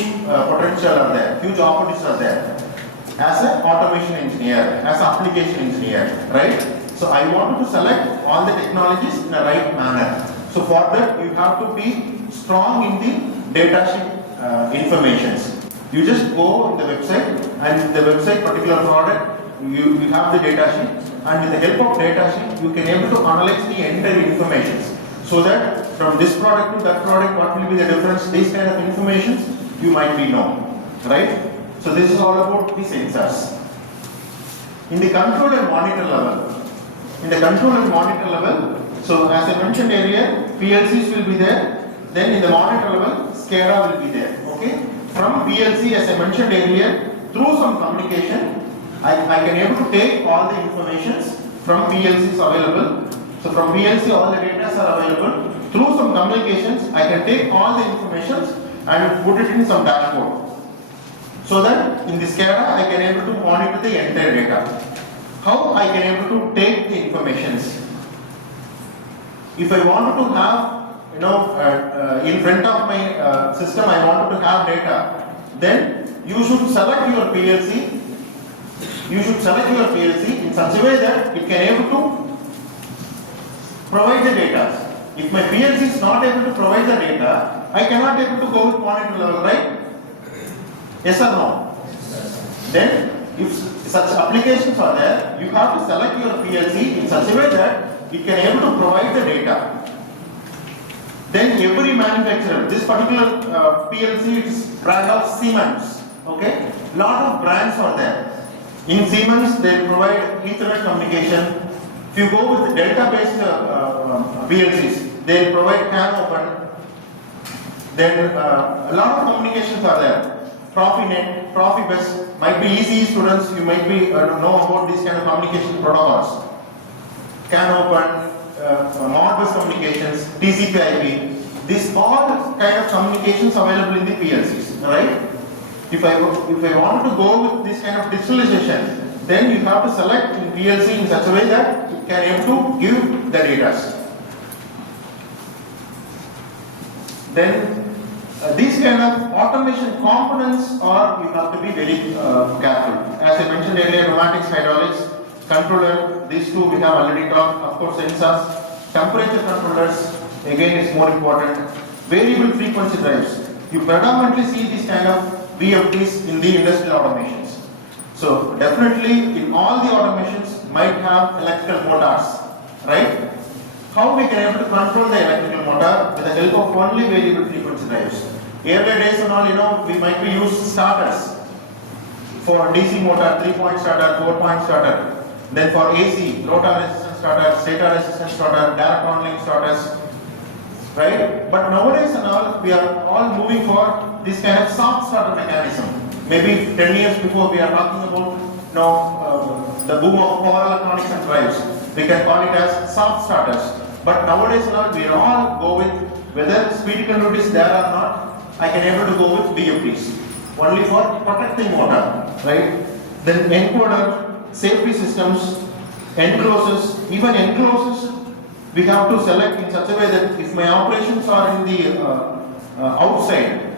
potential are there, huge opportunities are there. As an automation engineer, as an application engineer, right? So I want to select all the technologies in a right manner. So for that, you have to be strong in the datasheet informations. You just go on the website, and the website particular product, you have the datasheet, and with the help of datasheet, you can able to analyze the entire information. So that from this product to that product, what will be the difference? These kind of information you might be know. right? So this is all about the sensors. In the control and monitor level, so as I mentioned earlier, PLCs will be there, then in the monitor level, SCADA will be there, okay? From PLC, as I mentioned earlier, through some communication, I can able to take all the informations from PLCs available. So from PLC, all the data are available. Through some communications, I can take all the informations and put it in some dashboard. So that in the SCADA, I can able to monitor the entire data. How I can able to take the informations? If I wanted to have, in front of my system, I wanted to have data, then you should select your PLC. You should select your PLC in such a way that it can able to provide the data. If my PLC is not able to provide the data, I cannot able to go with monitor level, right? Yes or no? Then, if such applications are there, you have to select your PLC in such a way that it can able to provide the data. Then every manufacturer, this particular PLC is brand of Siemens, okay? Lot of brands are there. In Siemens, they provide Ethernet communication. If you go with the Delta-based PLCs, they provide CAN open. Then a lot of communications are there. Profinet, Profibus, might be easy students, you might be know about these kind of communication protocols. CAN open, Modbus communications, TCP/IP. These all kind of communications available in the PLCs, right? If I wanted to go with this kind of digitalization, then you have to select in PLC in such a way that it can able to give the data. Then these kind of automation components are, you have to be very careful. As I mentioned earlier, pneumatics, hydraulics, controller, these two we have already talked. Of course, sensors, temperature controllers, again is more important. Variable frequency drives. You predominantly see these kind of VFDs in the industrial automations. So definitely in all the automations might have electrical motors, right? How we can able to control the electrical motor with the help of only variable frequency drives. Earlier days and all, we might be used starters for DC motor, 3-point starter, 4-point starter. Then for AC, rotor resistance starter, stator resistance starter, direct on-link starters, right? But nowadays and all, we are all moving for this kind of soft starter mechanism. Maybe 10 years before we are talking about the boom of power electronics and drives. We can call it as soft starters. But nowadays and all, we all go with whether speed control is there or not. I can able to go with VFDs only for protecting motor, right? Then encoder, safety systems, enclosures, even enclosures. We have to select in such a way that if my operations are in the outside,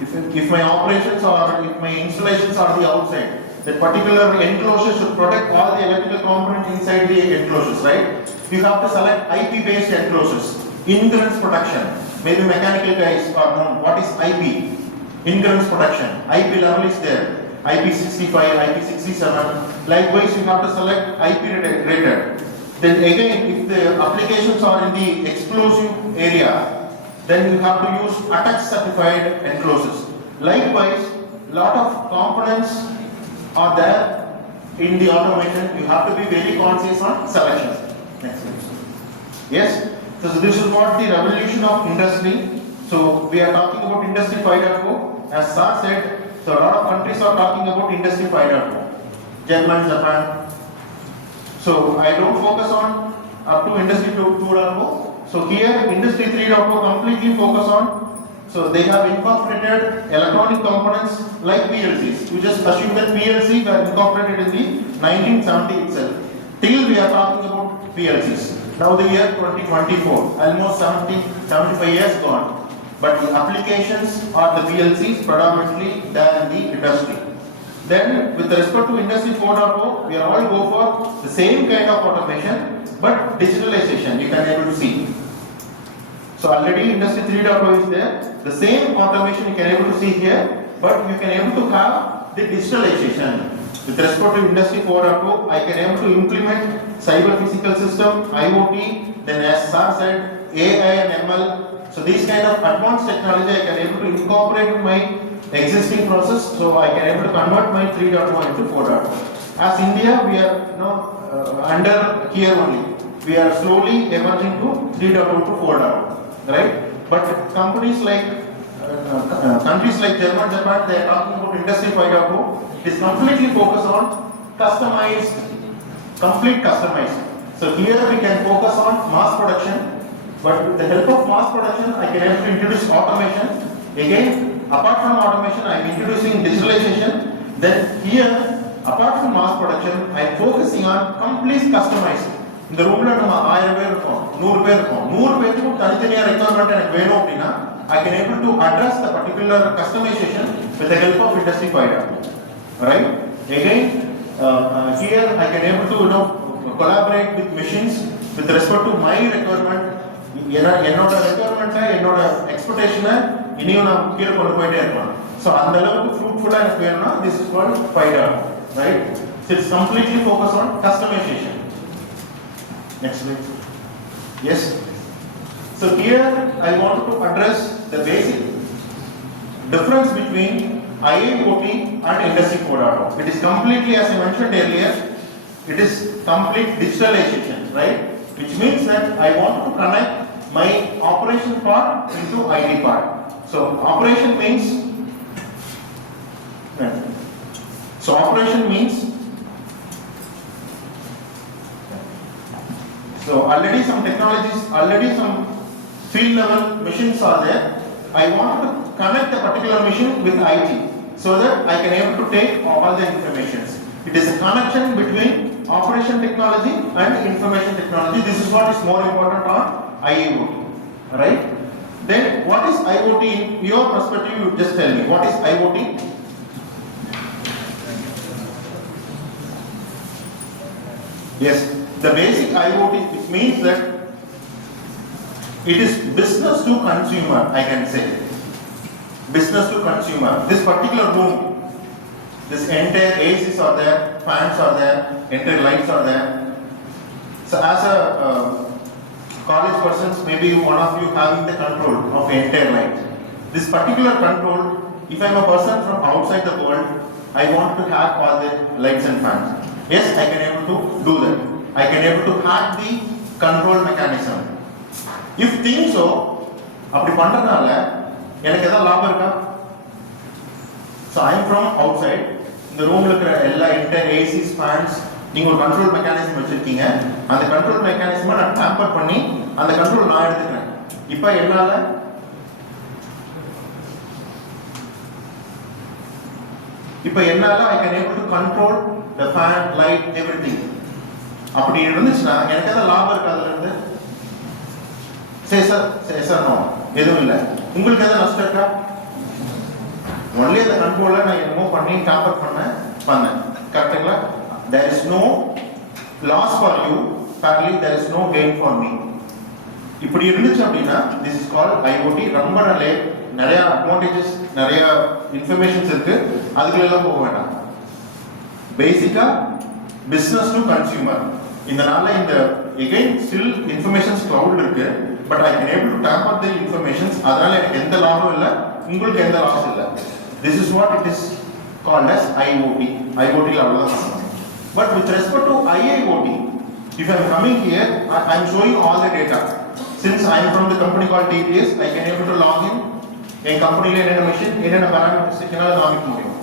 if my operations or if my installations are the outside, that particular enclosure should protect all the electrical components inside the enclosures, right? You have to select IP-based enclosures, incurrence protection. Maybe mechanical guys are known what is IP, incurrence protection. IP level is there, IP65, IP67. Likewise, you have to select IP rated. Then again, if the applications are in the explosive area, then you have to use ATAX certified enclosures. Likewise, lot of components are there in the automation. You have to be very conscious on selections. Next slide. Yes, so this is what the revolution of industry. So we are talking about industry 5.0. As Sir said, so a lot of countries are talking about industry 5.0. Germany, Japan. So I don't focus on up to industry 2.0. So here industry 3.0 completely focus on. So they have incorporated electronic components like PLCs. You just assume that PLC were incorporated in the 1970 itself. Till we are talking about PLCs. Now the year 2024, almost 75 years gone. But the applications are the PLCs predominantly there in the industry. Then with respect to industry 4.0, we are all go for the same kind of automation, but digitalization you can able to see. So already industry 3.0 is there. The same automation you can able to see here, but you can able to have the digitalization. With respect to industry 4.0, I can able to implement cyber physical system, IoT, then as Sir said, AI and ML. So these kind of advanced technology I can able to incorporate in my existing process, so I can able to convert my 3.1 into 4.1. As India, we are under here only. We are slowly emerging to 3.2 to 4.1, right? But countries like Germany, Japan, they are talking about industry 5.0. It is completely focused on customized, complete customized. So here we can focus on mass production, but with the help of mass production, I can able to introduce automation. Again, apart from automation, I am introducing digitalization. Then here, apart from mass production, I am focusing on complete customized. இந்த ரூம்ல நம்ம 1000 பேர் இருக்கோம், 100 பேர் இருக்கோம். 100 பேருக்கு தனித்தனியா requirement எனக்கு வேணும் அப்படினா I can able to address the particular customization with the help of industry 5.0. Right? Again, here I can able to collaborate with machines with respect to my requirement. என்னோட ரெக்யர்மென்ட்டை என்னோட எக்ஸ்பெக்டேஷனை இனியும் நான் கீழே கொண்டு போயிட்டே இருக்கலாம். ஸோ அந்த அளவுக்கு ஃப்ரூட்ஃபுல்லா எனக்கு வேணும்னா this is called 5.0. Right? So it's completely focused on customization. Next slide. Yes. So here I want to address the basic difference between IIoT and Industry 4.0. It is completely, as I mentioned earlier, it is complete digitalization, right? Which means that I want to connect my operation part into IT part. So operation means so already some technologies, already some field level machines are there. I want to connect the particular machine with IT so that I can able to take all the informations. It is a connection between operation technology and information technology. This is what is more important on IIoT. Right? Then what is IoT in your perspective? You just tell me what is IoT? Yes, the basic IoT, it means that it is business to consumer, I can say. Business to consumer. This particular room, this entire ACs are there, fans are there, entire lights are there. So as a college persons, maybe one of you having the control of the entire light. This particular control, if I am a person from outside the world, I want to hack all the lights and fans. Yes, I can able to do that. I can able to hack the control mechanism. If think so, அப்படி பண்றதுனால எனக்கு ஏதாவது லாபம் இருக்கா? So I am from outside. இந்த ரூம்ல இருக்கிற எல்லா entire ACs, fans, நீங்க ஒரு கண்ட்ரோல் மெக்கானிசம் வச்சிருக்கீங்க. அந்த கண்ட்ரோல் மெக்கானிசமை நான் டேம்பர் பண்ணி அந்த கண்ட்ரோல் நான் எடுத்துக்கிறேன். இப்போ என்னால I can able to control the fan, light, everything. அப்படி இருந்துச்சுன்னா எனக்கு ஏதாவது லாபம் இருக்கா அதுல இருந்து? சரி சார் நோ, எதுவும் இல்லை. உங்களுக்கு ஏதாவது நஷ்டம் இருக்கா? ஒன்லி அந்த கண்ட்ரோலை நான் என்னமோ பண்ணி டேம்பர் பண்ணேன். கரெக்டுங்களா? There is no loss for you, fairly there is no gain for me. இப்படி இருந்துச்சு அப்படின்னா this is called IoT. ரொம்ப நிறைய அட்வான்டேஜஸ், நிறைய இன்ஃபர்மேஷன்ஸ் இருக்கு, அதுக்குள்ளெல்லாம் போக வேண்டாம். பேசிக்கா பிசினஸ் டு கன்சியூமர். இந்த நாளில் இந்த எகைன் ஸ்டில் இன்ஃபர்மேஷன்ஸ் கிளவுட் இருக்கு, but I can able to tamper the informations. அதனால எனக்கு எந்த லாபம் இல்லை, உங்களுக்கு எந்த லாஸ் இல்லை. This is what it is called as IoT. IoT-ல அவ்வளோதான் பண்ணணும். But with respect to IIoT, if I am coming here, I am showing all the data. Since I am from the company called DPS, I can able to log in. A company le enna machine, enna parameters ikkala காமிக்க முடியும்.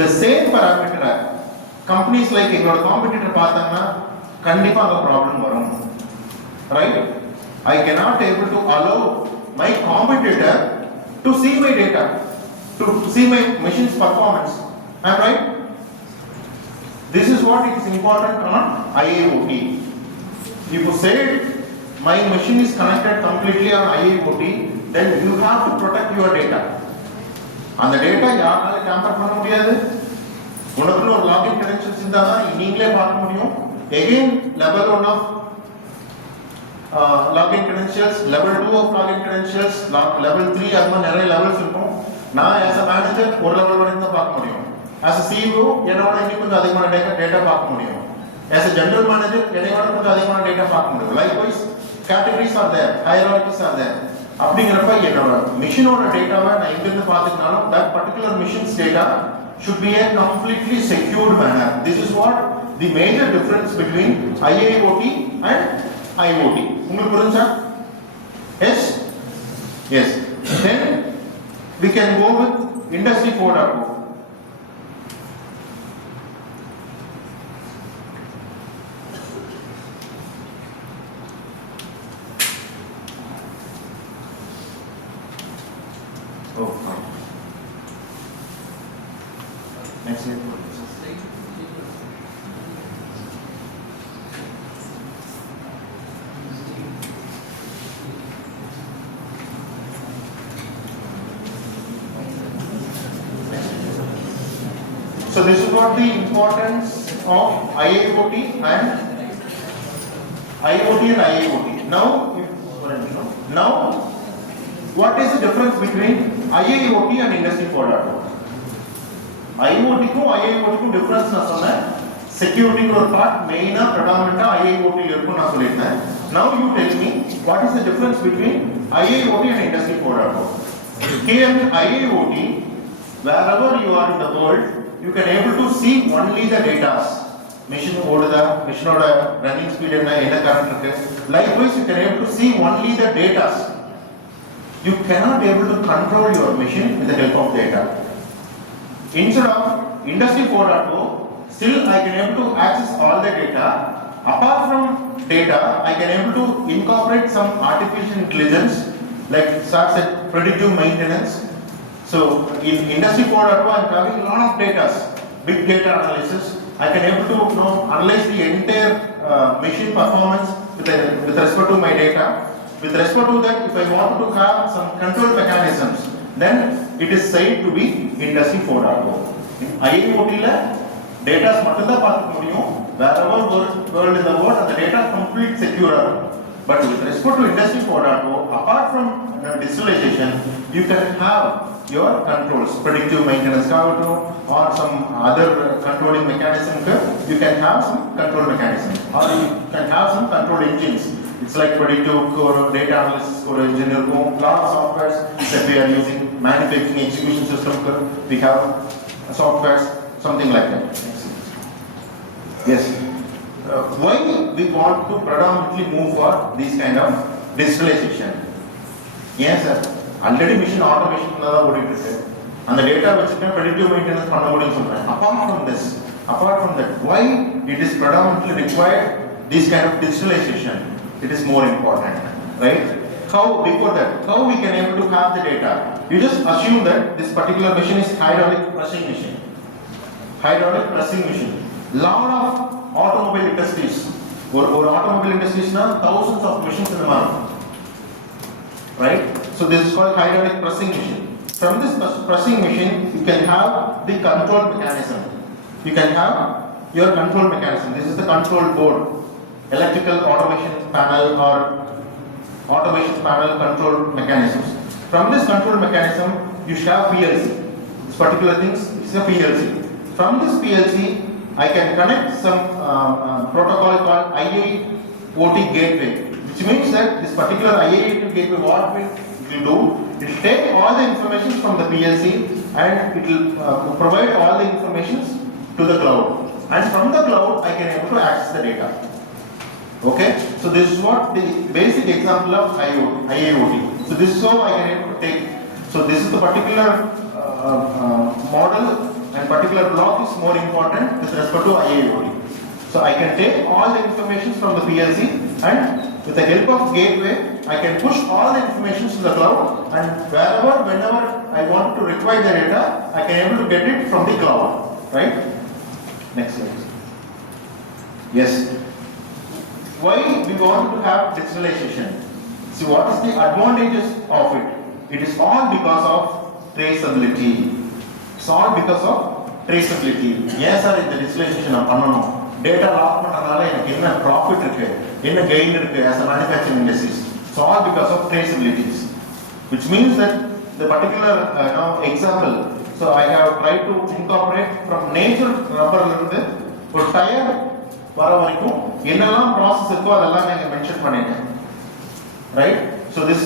The same parameter companies like எங்களோட competitor பார்த்தாங்கன்னா கண்டிப்பா அங்க problem வரும். Right? I cannot able to allow my competitor to see my data, to see my machine's performance. Am I right? This is what it is important on IIoT. If you say my machine is connected completely on IIoT, then you have to protect your data. அந்த data யாரால tamper பண்ண முடியாது. உனக்குள்ள ஒரு login credentials இருந்தா தான் நீங்களே பார்க்க முடியும். Again, level 1 of login credentials, level 2 of login credentials, level 3 அது மாதிரி நிறைய லெவல்ஸ் இருக்கும். நான் as a manager ஒரு லெவல் வரைக்கும் தான் பார்க்க முடியும். As a CEO என்னோட இன்னும் கொஞ்சம் அதிகமான டேட்டா பார்க்க முடியும். As a general manager என்னோட கொஞ்சம் அதிகமான டேட்டா பார்க்க முடியும். Likewise, categories are there, hierarchies are there. அப்படிங்கிறப்ப என்னோட மிஷினோட டேட்டாவை நான் எங்கிருந்து பார்த்துக்கினாலும் that particular mission's data should be a completely secured manner. This is what the major difference between IIoT and IoT. உங்களுக்கு புரிஞ்சா? Yes? Yes. Then we can go with Industry 4.0. Oh, fine. Next slide. So this is what the importance of IIoT and IIoT. Now, what is the difference between IIoT and Industry 4.0? IoT க்கும் IIoT க்கும் difference நான் சொன்னேன். Security ஒரு part main predominant IIoT ல இருக்கும் நான் சொல்லிட்டேன். Now you tell me what is the difference between IIoT and Industry 4.0? Here in IIoT, wherever you are in the world, you can able to see only the data. Machine ஓடுதா, machine-ஓட running speed என்ன current இருக்கு. Likewise, you can able to see only the data. You cannot able to control your machine with the help of data. Instead of Industry 4.0, still I can able to access all the data. Apart from data, I can able to incorporate some artificial intelligence, like starts at predictive maintenance. So in Industry 4.0, I am having a lot of data, big data analysis. I can able to analyze the entire machine performance with respect to my data. With respect to that, if I want to have some control mechanisms, then it is said to be Industry 4.0. In IIoT la data mattum da paathu mudiyum, wherever world in the world the data complete secure. But with respect to Industry 4.0, apart from digitalization, you can have your controls, predictive maintenance or some other controlling mechanism. You can have some control mechanism, or you can have some control engines. It's like predictive data analysis engineer, lot of softwares that we are using, manufacturing execution system, we have softwares, something like that. Yes. Why we want to predominantly move for this kind of digitalization? Yes, sir. Already mission automation and the data which can predictive maintenance. Apart from that, why it is predominantly required this kind of digitalization? It is more important, right? How before that, how we can able to have the data? You just assume that this particular machine is hydraulic pressing machine. Hydraulic pressing machine. Lot of automobile industries. Or automobile industries now thousands of machines in the market, right? So this is called hydraulic pressing machine. From this pressing machine, you can have the control mechanism. You can have your control mechanism. This is the control board. Electrical automation panel or automation panel control mechanisms. From this control mechanism, you should have PLC. This particular things is a PLC. From this PLC, I can connect some protocol called IIoT gateway, which means that this particular IIoT gateway, what it will do, it will take all the information from the PLC and it will provide all the information to the cloud. And from the cloud, I can able to access the data. Okay, so this is what the basic example of IIoT. So this is how I can able to take. So this is the particular model and particular block is more important with respect to IIoT. So I can take all the information from the PLC and with the help of gateway, I can push all the information to the cloud and wherever, whenever I want to require the data, I can able to get it from the cloud, right? Next slide. Yes. Why we want to have digitalization? See, what is the advantages of it? It is all because of traceability. It's all because of traceability. Yes, sir, in the digitalization of data lock பண்ணனால எனக்கு என்ன profit இருக்கு, என்ன gain இருக்கு as a manufacturing industries. It's all because of traceabilities. Which means that the particular example, so I have tried to incorporate from nature rubber இருந்து ஒரு tire வர வரைக்கும் என்னெல்லாம் ப்ராசஸ் இருக்கோ அதெல்லாம் நான் மென்ஷன் பண்ணிட்டேன், right? So this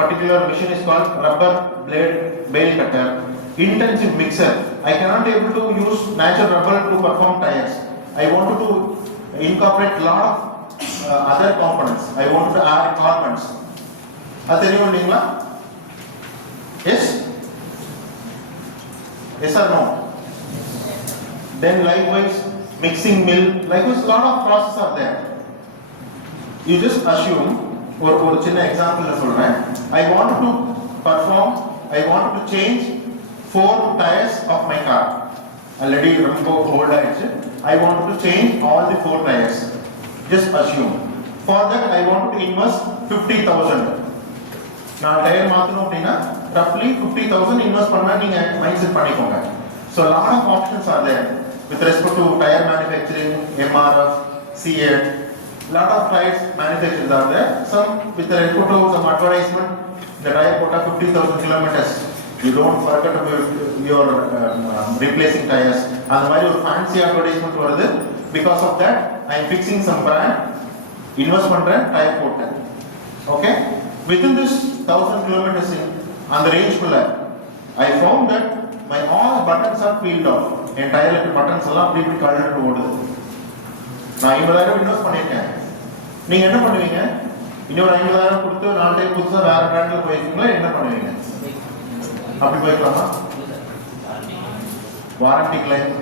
particular machine is called rubber blade bale cutter. Intensive mixer. I cannot able to use natural rubber to perform tires. I wanted to incorporate lot of other components. I wanted to add carbons. Yes? Yes or no? Then likewise, mixing mill, likewise lot of processes are there. You just assume, or example, I want to perform, I want to change 4 tires of my car. Already old I want to change all the 4 tires. Just assume. For that I want to invest 50,000. Now tire roughly 50,000 invest mindset. So a lot of options are there with respect to tire manufacturing, MRF, CA. Lot of tires manufacturers are there. Some with respect to some advertisement, the tire quota 50,000 kilometers. You don't forget about your replacing tires. And why your fancy advertisement because of that, I am fixing some brand, investment brand, tire quota. Okay? Within this 1,000 kilometers on the range I found that my all buttons are peeled off. Entire buttons are completely colored to order. Now, I will invest money. You என்ன பண்ணுவீங்க இன்னொரு 50000 கொடுத்து 4 time புதுசா வேற பிராண்ட்ல போயிருக்கீங்களா என்ன பண்ணுவீங்க அப்படி போய்க்கலாமா வாரண்டி கிளைம்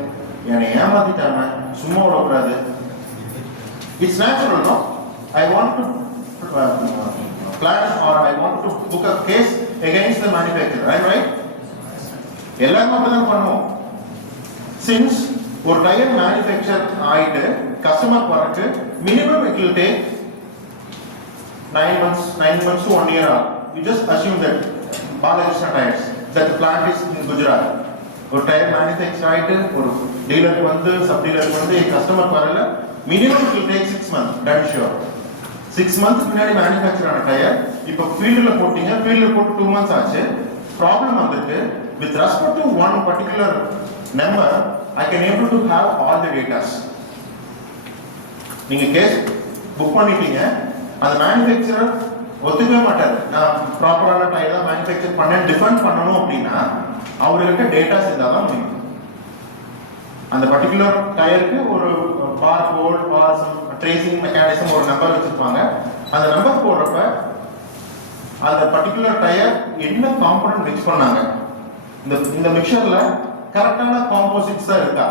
என்னை ஏமாத்திட்டாங்க சும்மா விடக்கூடாது it's natural no I want to plan or I want to book a case against the manufacturer, right? எல்லாரும் அப்படிதான் பண்ணுவோம் since ஒரு டயர் மேனுஃபேக்சர் ஆயிட்டு கஸ்டமர் வரக்கு minimum it will take 9 months to 1 year. You just assume that Balakrishna Tires, that the plant is in Gujarat. ஒரு tyre manufacture ஆயிட்டு ஒரு டீலருக்கு வந்து சப் டீலருக்கு வந்து கஸ்டமர் வரல minimum it will take 6 months, damn sure. 6 months முன்னாடி manufacture ஆன tyre இப்போ ஃபீல்ட்ல போட்டீங்க ஃபீல்ட்ல போட்டு 2 months ஆச்சு ப்ராப்ளம் வந்துட்டு with respect to one particular number I can able to have all the data. நீங்க கேஸ் புக் பண்ணிட்டீங்க அந்த மேனுஃபேக்சரர் ஒத்துக்கவே மாட்டாரு நான் ப்ராப்பரான டயர் தான் மேனுஃபேக்சர் பண்ணேன் டிஃபெண்ட் பண்ணணும் அப்படின்னா அவர்கிட்ட டேட்டாஸ் இருந்தால் தான் முடியும் அந்த பர்டிகுலர் டயருக்கு ஒரு பார் கோட் பார் ட்ரேசிங் மெக்கானிசம் ஒரு நம்பர் வச்சிருப்பாங்க அந்த நம்பர் போடுறப்ப அந்த பர்டிகுலர் டயர் என்ன காம்பனன்ட் மிக்ஸ் பண்ணாங்க இந்த மிக்சர்ல கரெக்டான காம்போசிட்ஸ் தான் இருக்கா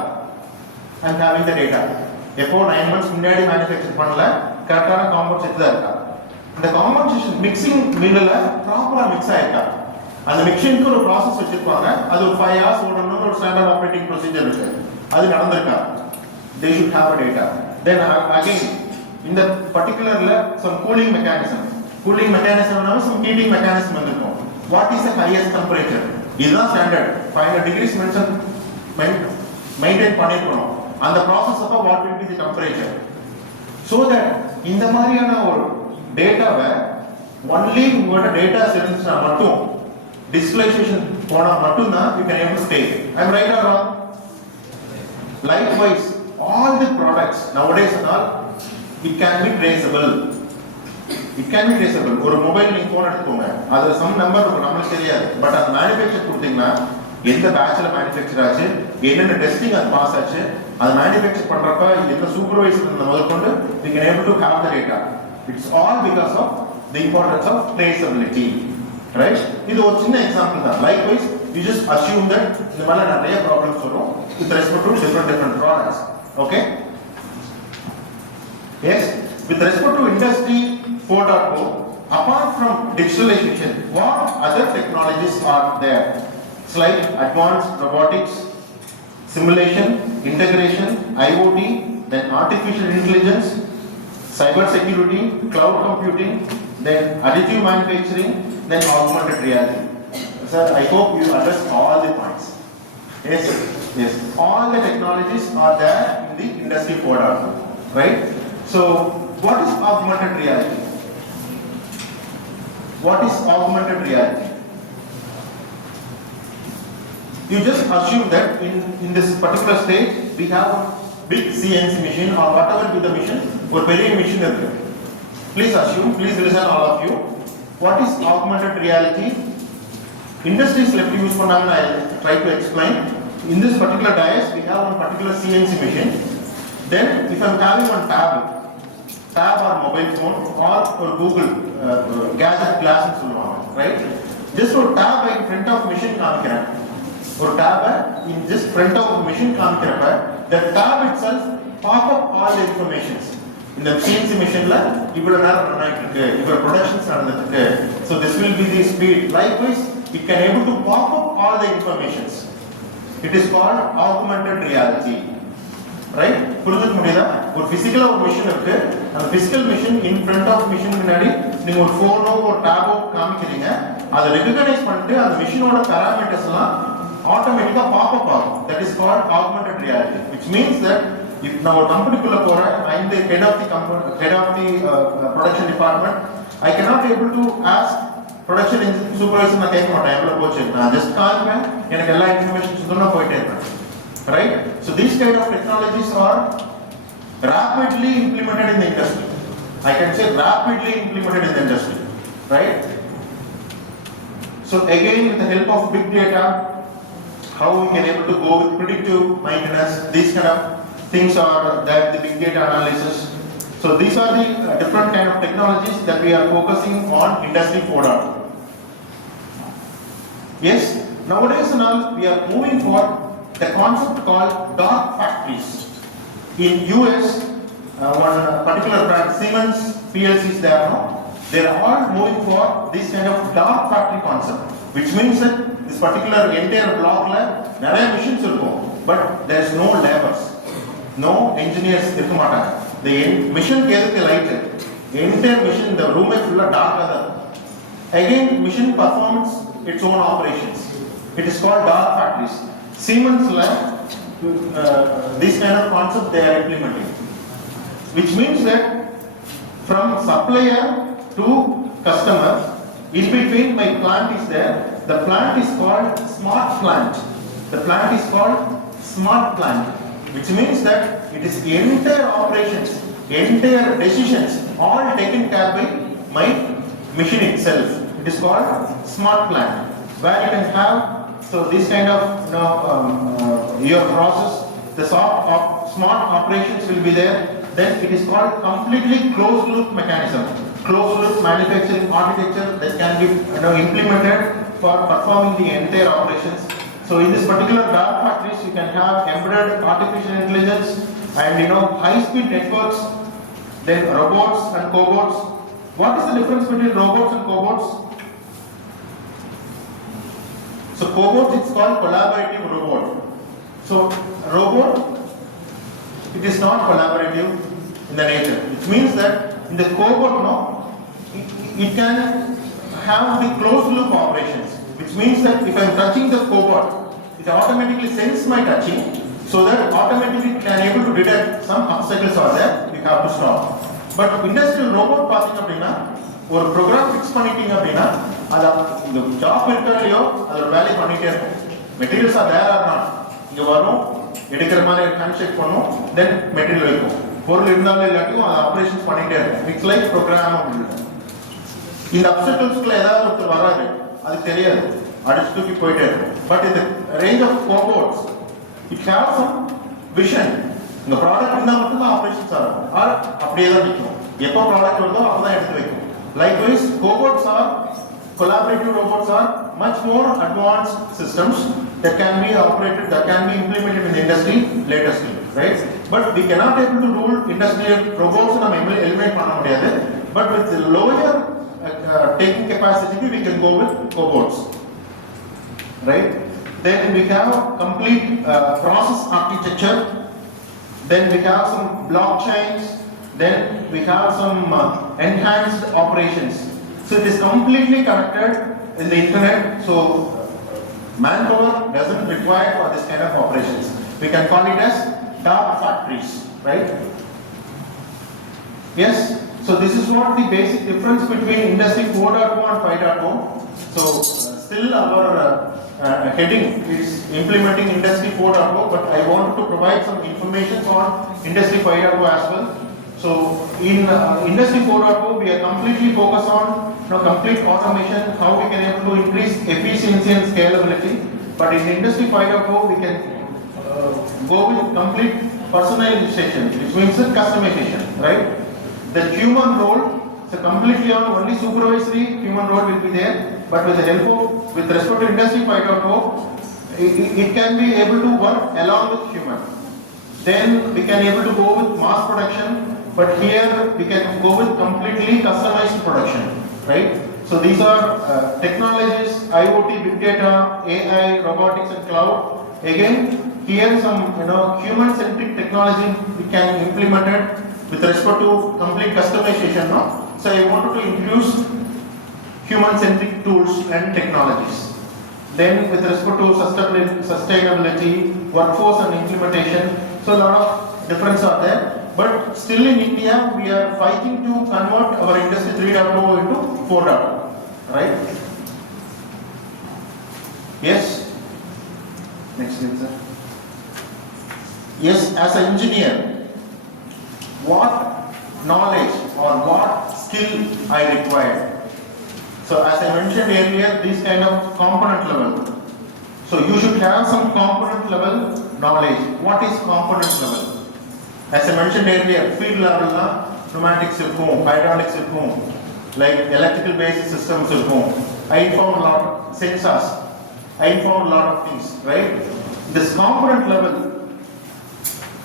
அண்ட் ஹேவிங் த டேட்டா எப்போ 9 months முன்னாடி மேனுஃபேக்சர் பண்ணல கரெக்டான காம்போசிட்ஸ் தான் இருக்கா இந்த காம்போசிஷன் மிக்சிங் மில்லுல ப்ராப்பரா மிக்ஸ் ஆயிருக்கா அந்த மிக்சிங்க்கு ஒரு ப்ராசஸ் வச்சிருப்பாங்க அது ஒரு 5 hours ஓடணும்னு ஒரு ஸ்டாண்டர்ட் ஆபரேட்டிங் ப்ரொசீஜர் இருக்கு அது நடந்திருக்கா they should have a data then again in the particularly some cooling mechanism now some heating mechanism இருக்கும் what is the highest temperature இதுதான் ஸ்டாண்டர்ட் 500 degrees மெயின்டைன் பண்ணிருக்கணும் அந்த process அப்ப what will be the temperature so that இந்த மாதிரியான ஒரு டேட்டாவை only உங்களோட டேட்டா இருந்துச்சுனா மட்டும் டிஸ்கிளைசேஷன் போனா மட்டும் தான் you can able to take I am right or wrong likewise all the products nowadays and all it can be traceable ஒரு மொபைல் நீங்க போன் எடுத்துக்கோங்க அதுல சம் நம்பர் இருக்கும் நமக்கு தெரியாது பட் அந்த மேனுஃபேக்சர் கொடுத்தீங்கன்னா எந்த பேட்ச்ல மேனுஃபேக்சர் ஆச்சு என்னென்ன டெஸ்டிங் அது பாஸ் ஆச்சு அது மேனுஃபேக்சர் பண்றப்ப எந்த சூப்பர்வைசர் இருந்த முதற்கொண்டு we can able to have the data it's all because of the importance of traceability right இது ஒரு சின்ன எக்ஸாம்பிள் தான் likewise you just assume that இந்த மாதிரி நிறைய ப்ராப்ளம்ஸ் வரும் with respect to different products okay yes with respect to industry 4.0 apart from digitalization what other technologies are there it's like advanced robotics simulation integration IoT then artificial intelligence cyber security cloud computing then additive manufacturing then augmented reality sir I hope you understand all the points yes all the technologies are there in the industry 4.0 right so what is augmented reality what is augmented reality you just assume that in this particular stage we have a big CNC machine or whatever be the machine or very machine please assume please listen all of you What is augmented reality? Industries எப்படி use பண்ணாங்கன்னு I try to explain. In this particular dais, we have one particular CNC machine. Then, if I am having one tab or mobile phone or Google gadget glass னு சொல்லுவாங்க, right? Just ஒரு tab in front of machine காமிக்கிறேன். ஒரு tab in just front of machine காமிக்கிறப்ப, the tab itself pop up all the informations. இந்த CNC machineல இவ்வளவு நேரம் run ஆயிட்டு இருக்கு, இவ்வளவு ப்ரொடக்ஷன்ஸ் நடந்துட்டு இருக்கு. So this will be the speed. Likewise, it can able to pop up all the informations. It is called augmented reality. Right? புரிஞ்சுக்க முடியுதா? ஒரு பிசிக்கலா ஒரு மெஷின் இருக்கு. அந்த physical machine in front of machine முன்னாடி நீங்க ஒரு போனோ ஒரு டேபோ காமிக்கிறீங்க. அதை ரெகக்னைஸ் பண்ணிட்டு அந்த மெஷினோட பாராமீட்டர்ஸ் எல்லாம் ஆட்டோமேட்டிக்கா பாப் அப் ஆகும். That is called augmented reality, which means that if நான் ஒரு கம்பெனிக்குள்ள போறேன், I am the head of the company, head of the production department, I cannot able to ask production supervisor நான் கேட்க மாட்டேன் எவ்வளவு போச்சு, நான் just காமிப்பேன், எனக்கு எல்லா இன்ஃபர்மேஷன் சுத்தமா போயிட்டே இருப்பேன். Right? So these kind of technologies are rapidly implemented in the industry. I can say rapidly implemented in the industry. Right? So again, with the help of big data, how we can able to go with predictive maintenance, these kind of things are that the big data analysis. So these are the different kind of technologies that we are focusing on Industry 4.0. Yes, nowadays now we are moving for the concept called dark factories. In US, one particular brand, Siemens PLC is there now. They are all moving for this kind of dark factory concept, which means that this particular entire block la நிறைய machines இருக்கும், but there is no labors, no engineers இருக்க மாட்டாங்க. The machine கேதுக்கு light, entire machine the room is full dark ஆ இருக்கும். Again, machine performs its own operations. It is called dark factories. Siemens la this kind of concept they are implementing, which means that from supplier to customer, in between my plant is there. The plant is called smart plant. The plant is called smart plant, which means that it is entire operations, entire decisions, all taken care by my machine itself. It is called smart plant, where you can have so this kind of your process, the smart operations will be there. Then it is called completely closed loop mechanism, closed loop manufacturing architecture that can be implemented for performing the entire operations. So in this particular dark factories, you can have embedded artificial intelligence and high speed networks, then robots and cobots. What is the difference between robots and cobots? So cobot is called collaborative robot. So robot, it is not collaborative in the nature. It means that in the cobot, it can have the closed loop operations, which means that if I am touching the cobot, it automatically sense my touching, so that automatically it can able to detect some obstacles are there, we have to stop. But industrial robot பார்த்தீங்க அப்படின்னா ஒரு program fix பண்ணிட்டீங்க அப்படின்னா அது இந்த job இருக்கலையோ அதோட வேலையை பண்ணிட்டே இருக்கும். Materials are there or not, இங்க வரும் எடுக்கிற மாதிரி ஹேண்ட் ஷேக் பண்ணும், தென் மெட்டீரியல் வைக்கும், பொருள் இருந்தாலும் இல்லாட்டியும் அது ஆப்ரேஷன்ஸ் பண்ணிட்டே இருக்கும். இட்ஸ் லைக் ப்ரோக்ராம் அப்படின்னு. இந்த அப்செக்டல்ஸ்க்குள்ள ஏதாவது ஒருத்தர் வராது, அது தெரியாது, அடிச்சு தூக்கி போயிட்டே இருக்கும். பட் இந்த range of cobots it have some vision. இந்த ப்ராடக்ட் இருந்தால் மட்டும்தான் ஆப்ரேஷன்ஸ் ஆகும், ஆர் அப்படியே தான் நிற்கும். எப்போ ப்ராடக்ட் வருதோ அப்பதான் எடுத்து வைக்கும். Likewise, cobots are collaborative robots are much more advanced systems that can be operated, that can be implemented in the industry later stage, right? But we cannot able to rule industrial robots நம்ம eliminate பண்ண முடியாது. But with the lower taking capacity, we can go with cobots, right? Then we have complete process architecture. Then we have some blockchains. Then we have some enhanced operations. So it is completely connected in the internet. So manpower doesn't require for this kind of operations. We can call it as dark factories, right? Yes. So this is what the basic difference between Industry 4.0 and 5.0. So still our heading is implementing Industry 4.0, but I want to provide some information on Industry 5.0 as well. So in Industry 4.0, we are completely focused on complete automation, how we can able to increase efficiency and scalability. But in Industry 5.0, we can go with complete personalization, which means customization, right? The human role, so completely on only supervisory human role will be there, but with the help of, with respect to Industry 5.0, it can be able to work along with human. Then we can able to go with mass production, but here we can go with completely customized production, right? So these are technologies, IoT, big data, AI, robotics and cloud. Again, here some human-centric technology we can implement it with respect to complete customization. No? So I wanted to introduce human-centric tools and technologies. Then with respect to sustainability, workforce and implementation, so a lot of difference are there. But still in India, we are fighting to convert our industry 3.0 into 4.0, right? Yes? Next slide, sir. Yes, as an engineer, what knowledge or what skill I require? So as I mentioned earlier, this kind of component level. So you should have some component level knowledge. What is component level? As I mentioned earlier, field level, pneumatics, hydraulics, like electrical based systems. I informed a lot of sensors. I informed a lot of things, right? This component level,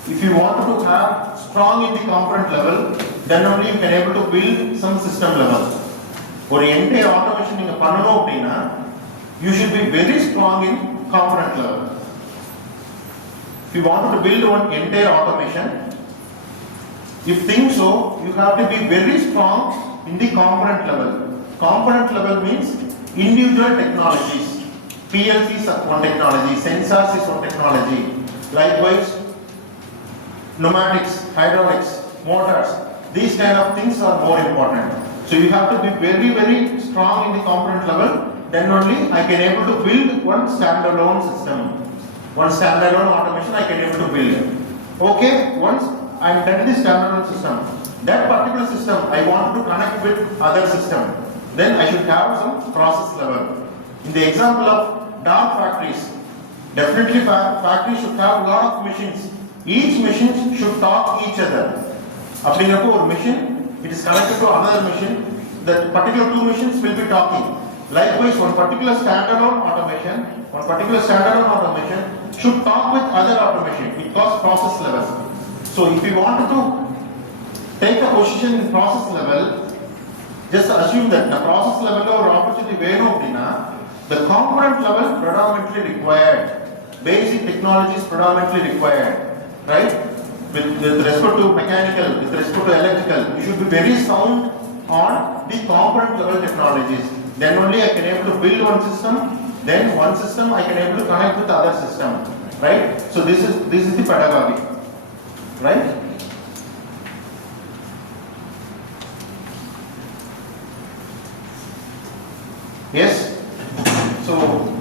if you want to have strong in the component level, then only you can able to build some system level. For entire automation in a you should be very strong in component level. If you want to build one entire automation, if think so, you have to be very strong in the component level. Component level means individual technologies. PLC is one technology, sensors is one technology. Likewise, pneumatics, hydraulics, motors, these kind of things are more important. So you have to be very, very strong in the component level. Then only I can able to build one standalone system. One standalone automation I can able to build. Okay, once I am done this standalone system, that particular system I want to connect with other system. Then I should have some process level. In the example of dark factories, definitely factories should have a lot of machines. Each machine should talk each other. Applicable machine, it is connected to another machine. The particular two machines will be talking. Likewise, one particular standalone automation should talk with other automation. It calls process level. So if you wanted to take a position in process level, just assume that the process level or opportunity the component level predominantly required. Basic technology is predominantly required, right? With respect to mechanical, with respect to electrical, you should be very sound on the component level technologies. Then only I can able to build one system. Then one system I can able to connect with the other system, right? So this is the pedagogy, right? Yes. So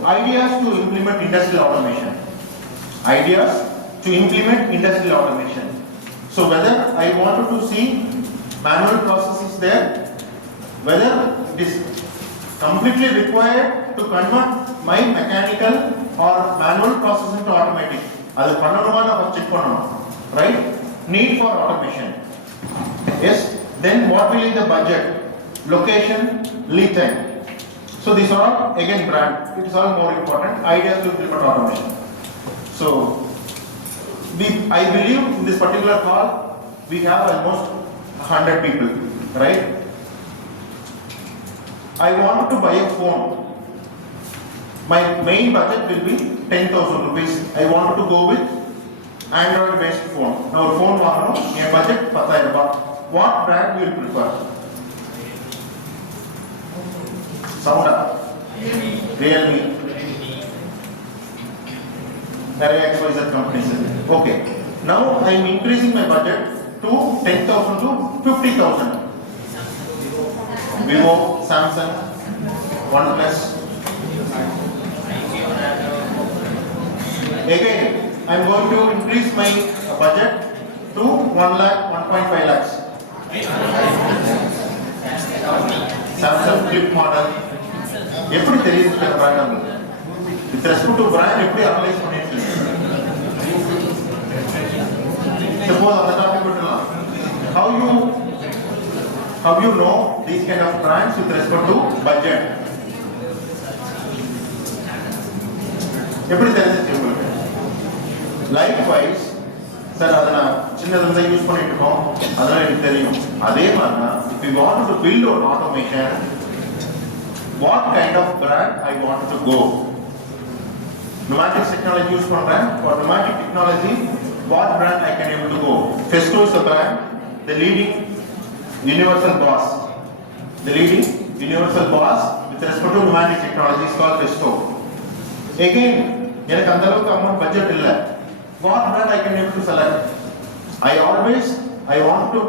ideas to implement industrial automation. Ideas to implement industrial automation. So whether I wanted to see manual processes there, whether it is completely required to convert my mechanical or manual process into automatic. Right? Need for automation. Yes. Then what will be the budget, location, lead time. So these are again brand. It is all more important. Ideas to implement automation. So I believe in this particular call we have almost 100 people, right? I wanted to buy a phone. My main budget will be 10,000 rupees. I wanted to go with Android based phone. Now phone my budget 10,000 baht. What brand will you prefer? Sound up. Realme. XYZ companies. Okay. Now I am increasing my budget to 10,000 to 50,000. Vivo, Samsung, OnePlus. Again, I am going to increase my budget to to 1 lakh, 1.5 lakhs. Samsung Flip model. எப்படி தெரியுது இந்த brand உங்களுக்கு? With respect to brand, எப்படி analyse பண்ணிருக்கீங்க? Suppose அந்த topic விட்டுலாம். How you know these kind of brands with respect to budget? எப்படி தெரிஞ்சிச்சு உங்களுக்கு? Likewise, சார் அதை நான் சின்னதுல யூஸ் பண்ணிட்டு இருக்கோம், அதனால எனக்கு தெரியும். அதே மாதிரி தான், if you want to build an automation, what kind of brand I want to go? Pneumatics technology use பண்றேன். For pneumatic technology, what brand I can able to go? Festo is the brand, the leading universal boss. The leading universal boss with respect to pneumatic technology is called Festo. Again, எனக்கு அந்த அளவுக்கு amount budget இல்ல. What brand I can able to select? I want to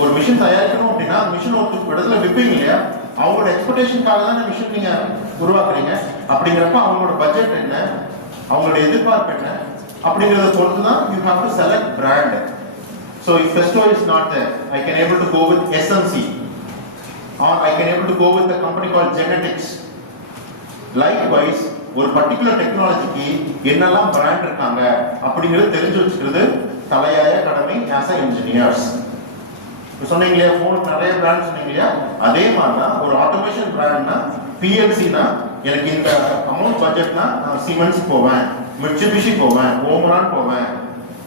ஒரு machine தயாரிக்கணும் அப்படின்னா machine ஒரு இடத்துல விப்பீங்க இல்லையா, அவங்களோட எக்ஸ்பெக்டேஷனுக்காக தான் மிஷின் நீங்க உருவாக்குறீங்க. அப்படிங்கிறப்ப அவங்களோட பட்ஜெட் என்ன, அவங்களோட எதிர்பார்ப்பு என்ன அப்படிங்கறத பொறுத்து தான் you have to select brand. So if Festo is not there, I can able to go with SMC, or I can able to go with a company called Genetics. Likewise, ஒரு particular டெக்னாலஜிக்கு என்னெல்லாம் brand இருக்காங்க அப்படிங்கறது தெரிஞ்சு வச்சுக்கிறது தலையாய கடமை as a engineers. சொன்னீங்க இல்லையா, ஃபோனுக்கு நிறைய பிராண்ட் சொன்னீங்க இல்லையா, அதே மாதிரி தான் ஒரு ஆட்டோமேஷன் பிராண்ட்னா பிஎல்சினா எனக்கு இந்த அமௌண்ட் பட்ஜெட்னா நான் சீமென்ஸ் போவேன், மிட்சுபிஷி போவேன், ஓமரான் போவேன்,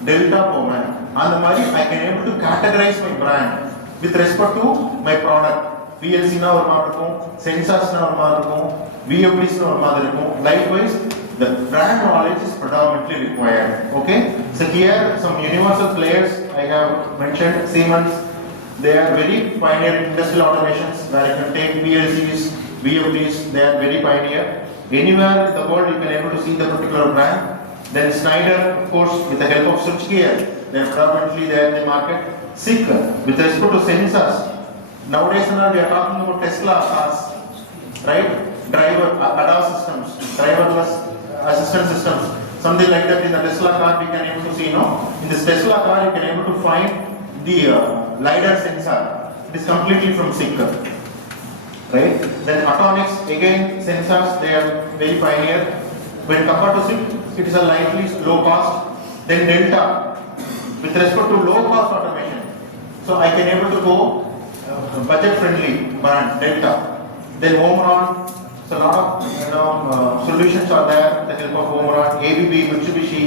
டெல்டா போவேன். அந்த மாதிரி I can able to categorize my brand with respect to my product. பிஎல்சினா ஒரு மாதிரி இருக்கும், சென்சார்ஸ்னா ஒரு மாதிரி இருக்கும், VFDsனா ஒரு மாதிரி இருக்கும். Likewise, the brand knowledge is predominantly required. Okay, so here some universal players I have mentioned. Siemens, they are very pioneer in industrial automations where you can take PLCs, VFDs, they are very pioneer. Anywhere in the world you can able to see the particular brand. Then Schneider, of course, with the help of switchgear, they are predominantly there in the market. SICK, with respect to sensors. Nowadays we are talking about Tesla cars, right? Driver ADAS systems, driverless assistance systems, something like that. In the Tesla car we can able to see, in this Tesla car you can able to find the LiDAR sensor. It is completely from SICK, right? Then Atomics, again sensors, they are very pioneer. When compared to SICK, it is a lightly low cost. Then Delta, with respect to low cost automation, so I can able to go budget friendly brand Delta. Then Omron, so a lot of solutions are there with the help of Omron, ABB, Mitsubishi,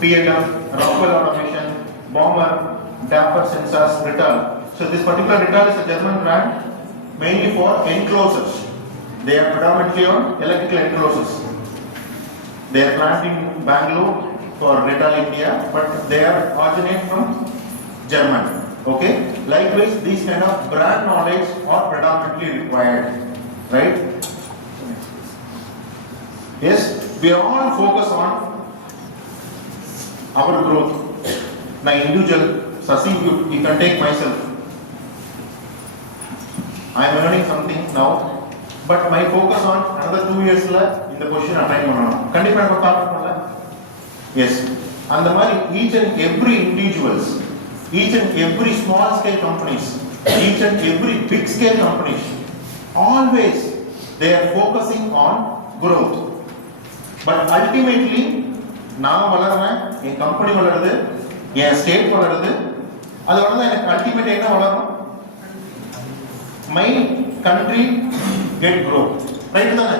P&M, Rockwell Automation, Bomber, Dept Sensors, Rittal. So this particular Rittal is a German brand mainly for enclosures. They are predominantly on electrical enclosures. They are planted in Bangalore for Rittal India, but they are originate from Germany. Okay. Likewise, these kind of brand knowledge are predominantly required, right? Yes, we are all focused on our growth. Now, individual, Sasi, you can take myself. I am learning something now, but my focus on another 2 years in the position attain பண்ணனும். கண்டிப்பா நம்ம பார்க்கணும்ல. Yes, அந்த மாதிரி each and every individuals, each and every small scale companies, each and every big scale companies, always they are focusing on growth. But ultimately, நான் வளர்றேன், என் company வளருது, என் state வளருது, அது வளர்ந்தா எனக்கு அல்டிமேட் என்ன வளரும்? My country get growth. Right தானே?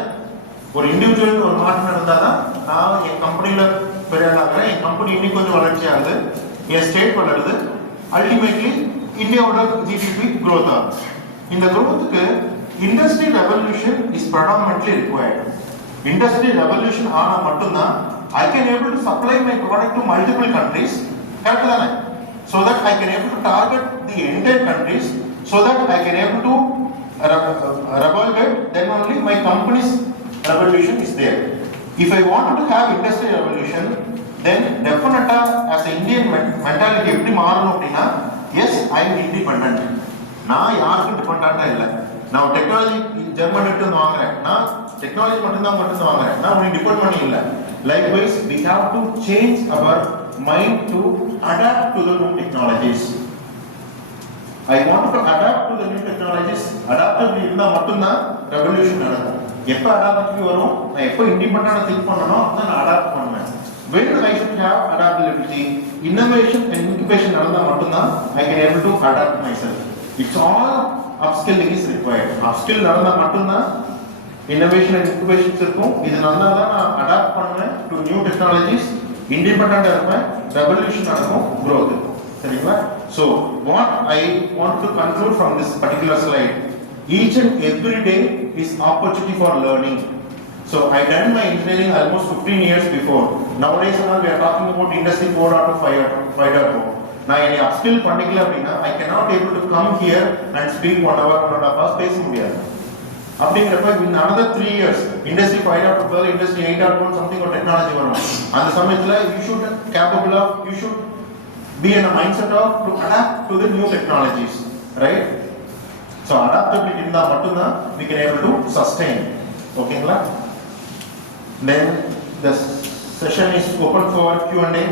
ஒரு இண்டிவிஜுவல் ஒரு மாற்றம் இருந்தால் தான் நான் என் கம்பெனியில் பெரிய ஆளாகிறேன், என் கம்பெனி இன்னும் கொஞ்சம் வளர்ச்சி ஆகுது, என் ஸ்டேட் வளருது, அல்டிமேட்லி இந்தியாவோட ஜிடிபி growth ஆகுது. இந்த growthக்கு industry revolution is predominantly required. Industry revolution ஆனா மட்டும்தான் I can able to supply my product to multiple countries. Correct தானே? So that I can able to target the entire countries, so that I can able to revolve, then only my company's revolution is there. If I want to have industry revolution, then definitely as an Indian mentality எப்படி மாறணும் அப்படின்னா, yes, I am independent. நான் யாருக்கும் டிபெண்டண்டா இல்லை. நான் technology German கிட்ட இருந்து வாங்குறேன், நான் டெக்னாலஜி மட்டும்தான் வாங்குறேன், நான் உனக்கு டிபெண்ட் பண்ணி இல்லை. Likewise, we have to change our mind to adapt to the new technologies. I want to adapt to the new technologies. Adaptability இருந்தா மட்டும்தான் ரெவல்யூஷன் நடக்கும். எப்போ அடாப்டிவிட்டி வரும், நான் எப்போ இண்டிபெண்டன்டா திங்க் பண்ணனோ அதான் நான் அடாப்ட் பண்ணுவேன். When I should have adaptability, innovation and incubation நடந்தா மட்டும்தான் I can able to adapt myself. It's all upskilling is required. Upskill நடந்தா மட்டும்தான் innovation and incubation இருக்கும். இது நடந்தா தான் நான் அடாப்ட் பண்ணுவேன் to new technologies, இண்டிபெண்டன்டா இருப்பேன், ரெவல்யூஷன் நடக்கும், growth இருக்கும். சரிங்களா? So what I want to conclude from this particular slide, each and every day is opportunity for learning. So I done my engineering almost 15 years before. Nowadays we are talking about industry 4.5. நான் என்னை upskill பண்ணிக்கல அப்படின்னா I cannot able to come here and speak whatever பேச முடியாது. அப்படிங்கிறப்ப in another 3 years industry 5.0 industry 8.1 something or technology வரும். அந்த சமயத்துல you should capable of, you should be in a mindset of to adapt to the new technologies, right? So adaptability இருந்தா மட்டும்தான் we can able to sustain. ஓகேங்களா? Then the session is open for Q&A.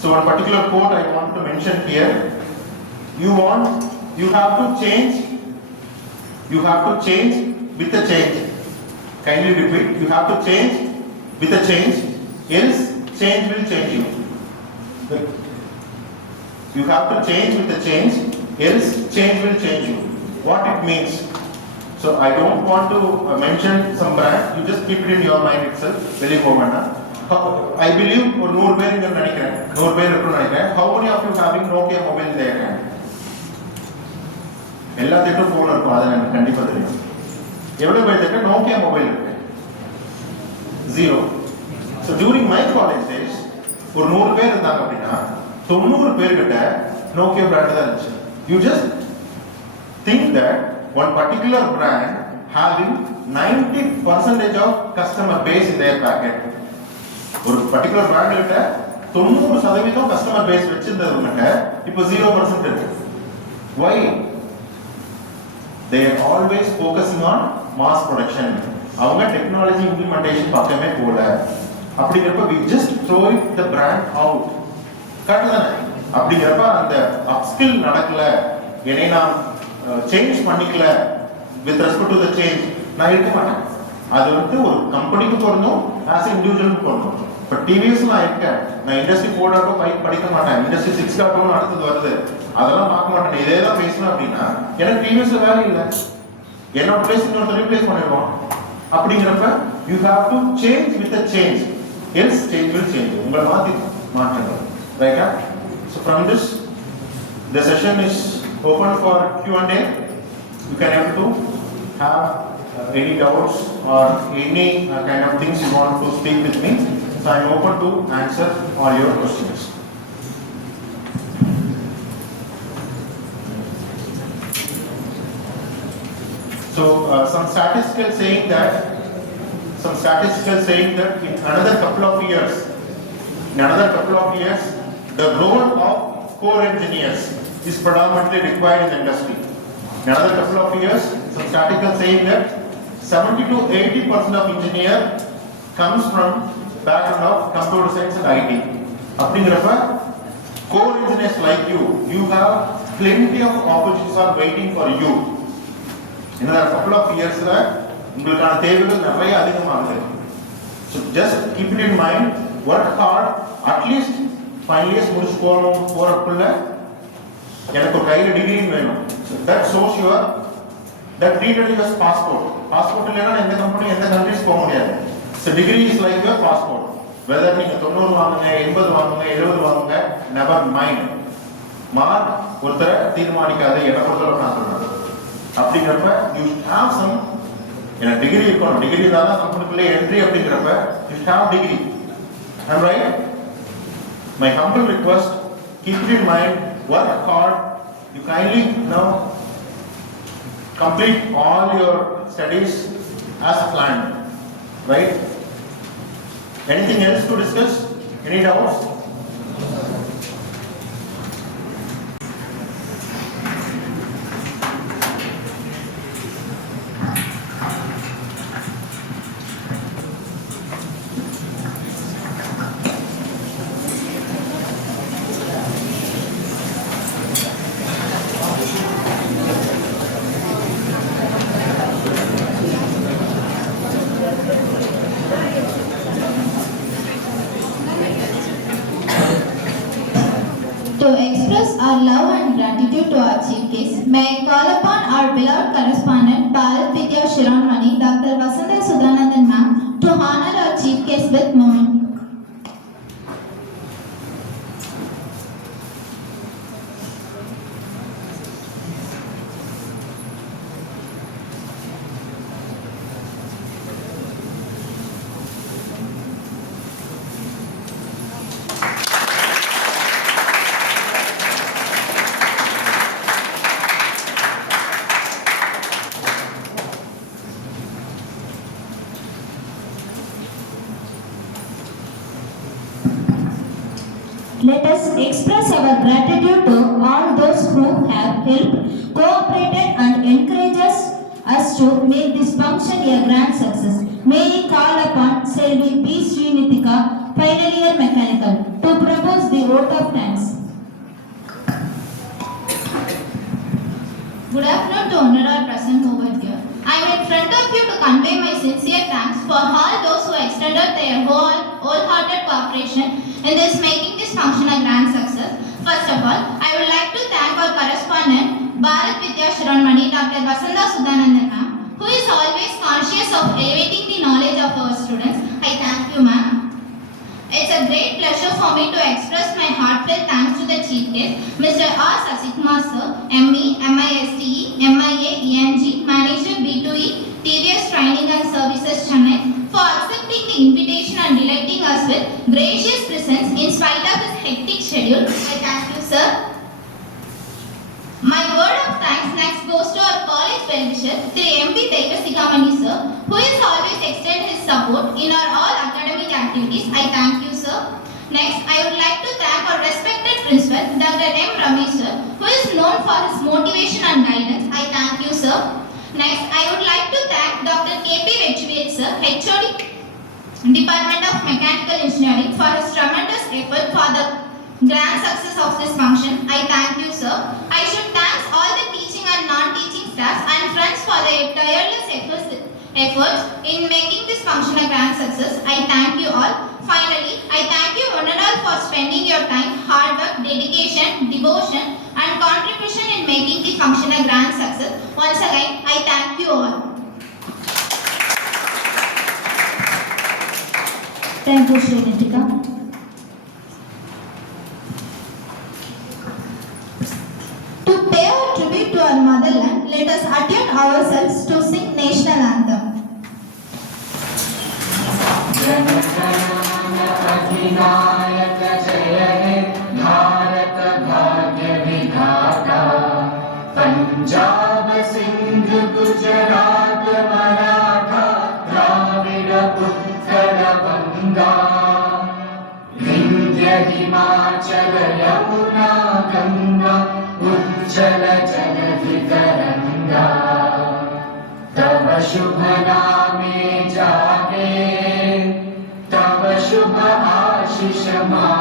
So one particular quote I want to mention here. You have to change with the change. Kindly repeat. You have to change with the change, else change will change you. You have to change with the change, else change will change you. What it means? So I don't want to mention some brand. You just keep it in your mind itself. Very common. I believe ஒரு 100 பேர் இங்க நினைக்கிறேன், 100 பேர் இருக்குன்னு நினைக்கிறேன். How many of you having Nokia mobile in their hand? எல்லாத்துக்கும் phone இருக்கும், அதை எனக்கு கண்டிப்பா தெரியும். எவ்வளவு பேருக்கு Nokia mobile இருக்கு? 0. So during my college days ஒரு 100 பேர் இருந்தாங்க அப்படின்னா 90 பேர்கிட்ட Nokia brand தான் இருந்துச்சு. You just think that one particular brand having 90% of customer base in their packet. ஒரு particular brand கிட்ட 90% customer base வச்சிருந்தவங்க இப்போ 0% இருக்கு. Why? They are always focusing on mass production. அவங்க டெக்னாலஜி இம்ப்ளிமெண்டேஷன் பக்கமே போல. அப்படிங்கிறப்ப we just throw it the brand out. Correct தானே? அப்படிங்கிறப்ப அந்த upskill நடக்கல, என்னை நான் சேஞ்ச் பண்ணிக்கல with respect to the change, நான் இருக்க மாட்டேன். அது வந்து ஒரு கம்பெனிக்கு பொருந்தும், ஆஸ் இண்டிவிஜுவலுக்கு பொருந்தும். இப்போ டிவிஎஸ் நான் இருக்கேன், நான் இண்டஸ்ட்ரி 4.5 படிக்க மாட்டேன், இண்டஸ்ட்ரி 6.1 அடுத்தது வருது, அதெல்லாம் பார்க்க மாட்டேன். இதே தான் பேசணும் அப்படின்னா எனக்கு டிவிஎஸ்ல வேலை இல்லை, என்னோட பிளேஸ் இன்னொருத்தர் ரீப்ளேஸ் பண்ணிடுவோம். அப்படிங்கிறப்ப you have to change with a change, else change will change. உங்களை மாற்றுங்க, ரைட்டா? So from this the session is open for Q&A. You can able to have any doubts or any kind of things you want to speak with me. So I am open to answer all your questions. So some statistical saying that in another couple of years, the role of core engineers is predominantly required in the industry. In another couple of years, some statistical saying that 70 to 80% of engineer comes from background of computer science and IT. அப்படிங்கிறப்ப core engineers like you have plenty of opportunities are waiting for you. In another couple of years, உங்களுக்கான தேவைகள் நிறைய அதிகமாகுது. So just keep it in mind, work hard, at least 5 years முடிச்சு போறதுக்குள்ள எனக்கு ஒரு கையில் டிகிரி வேணும். So that shows your that treated you as passport. Passport இல்லைன்னா எந்த கம்பெனி எந்த கண்ட்ரிஸ் போக முடியாது. So degree is like your passport. Whether நீங்க 90 வாங்குங்க, 80 வாங்குங்க, 70 வாங்குங்க, never mind. மார்க் ஒருத்தரை தீர்மானிக்காது, என்ன பொறுத்தவரை நான் சொல்றேன். அப்படிங்கிறப்ப you have some எனக்கு டிகிரி இருக்கணும், டிகிரி தான் கம்பெனிக்குள்ளே என்ட்ரி. அப்படிங்கிறப்ப you have degree. I'm right? My humble request, keep it in mind, work hard. You kindly now complete all your studies as planned, right? Anything else to discuss? Any doubts? our love and gratitude to our chief guest, may I call upon our beloved correspondent, Bharat Vidya Shironmani, Dr. Vasantha Sudhanandan ma'am, to honor our chief guest with moment. Let us express our gratitude to all those who have helped, cooperated and encouraged us to make this function a grand success. May we call upon Selvi P. Srinithika, final year mechanical, to propose the vote of thanks. Good afternoon to honor our present over here. I am in front of you to convey my sincere thanks for all those who extended their wholehearted cooperation in this making this function a grand success. First of all, I would like to thank our correspondent, Bharat Vidya Shironmani, Dr. Vasantha Sudhanandan ma'am, who is always conscious of elevating the knowledge of our students. I thank you, ma'am. It's a great pleasure for me to express my heartfelt thanks to the chief guest, Mr. R. Sasikma sir, ME, MISTE, MIA, ENG, Manager B2E, TVS Training and Services Chennai, for accepting the invitation and delighting us with gracious presence in spite of his hectic schedule. I thank you, sir. My word of thanks next goes to our college well-wisher, Sri MP Devasikamani sir, who has always extended his support in our all academic activities. I thank you, sir. Next, I would like to thank our respected principal, Dr. M. Ramesh sir, who is known for his motivation and guidance. I thank you, sir. Next, I would like to thank Dr. K.P. Vechivet sir, HOD, Department of Mechanical Engineering, for his tremendous effort for the grand success of this function. I thank you, sir. I should thank all the teaching and non-teaching staffs and friends for their tireless efforts in making this function a grand success. I thank you all. Finally, I thank you one and all for spending your time, hard work, dedication, devotion and contribution in making the function a grand success. Once again, I thank you all. Thank you, Srinithika. To pay our tribute to our motherland, let us attune ourselves to sing national anthem. अधिनायक जय हे भारत भाग्य विधाता पंजाब सिंध गुजरात मराठा द्राविड उत्कल गंगा विंध्य हिमाचल यमुना गंगा उज्जल जलधि तरंगा तव शुभ नामे जागे तव शुभ आशीष मा